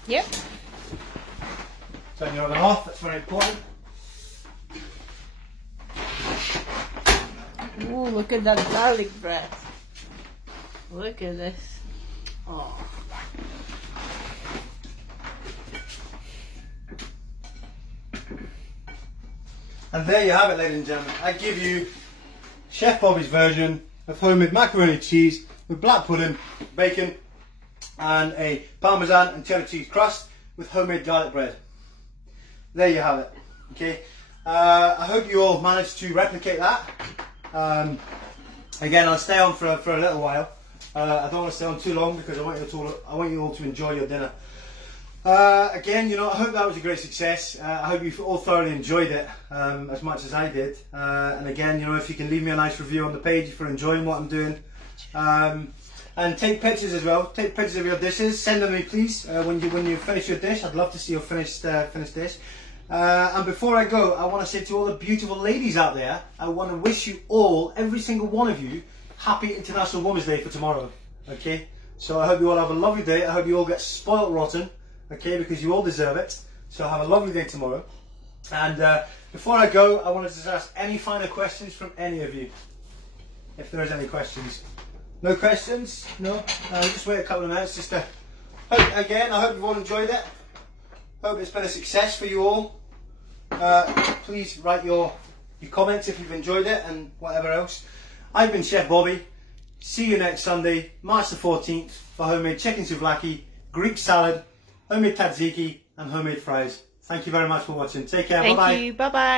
Yep. Turn your oven off, that's very important. Ooh, look at that garlic bread. Look at this. Oh. And there you have it, ladies and gentlemen. I give you Chef Bobby's version of homemade macaroni cheese with black pudding, bacon, and a Parmesan and cheddar cheese crust with homemade garlic bread. There you have it. Okay. I hope you all managed to replicate that. Again, I'll stay on for a little while. I don't want to stay on too long because I want you all to enjoy your dinner. Again, I hope that was a great success. I hope you all thoroughly enjoyed it as much as I did. And again, if you can leave me a nice review on the page if you're enjoying what I'm doing. And take pictures as well. Take pictures of your dishes. Send them to me, please. When you finish your dish, I'd love to see your finished dish. And before I go, I want to say to all the beautiful ladies out there, I want to wish you all, every single one of you, happy International Women's Day for tomorrow. Okay? So I hope you all have a lovely day. I hope you all get spoilt rotten. Okay? Because you all deserve it. So have a lovely day tomorrow. And before I go, I wanted to just ask any final questions from any of you. If there is any questions. No questions? No? Just wait a couple of minutes just to... Again, I hope you've all enjoyed it. Hope it's been a success for you all. Please write your comments if you've enjoyed it and whatever else. I've been Chef Bobby. See you next Sunday, March the 14th, for homemade chicken souvlaki, Greek salad, homemade tzatziki and homemade fries. Thank you very much for watching. Take care. Bye-bye. Thank you. Bye-bye.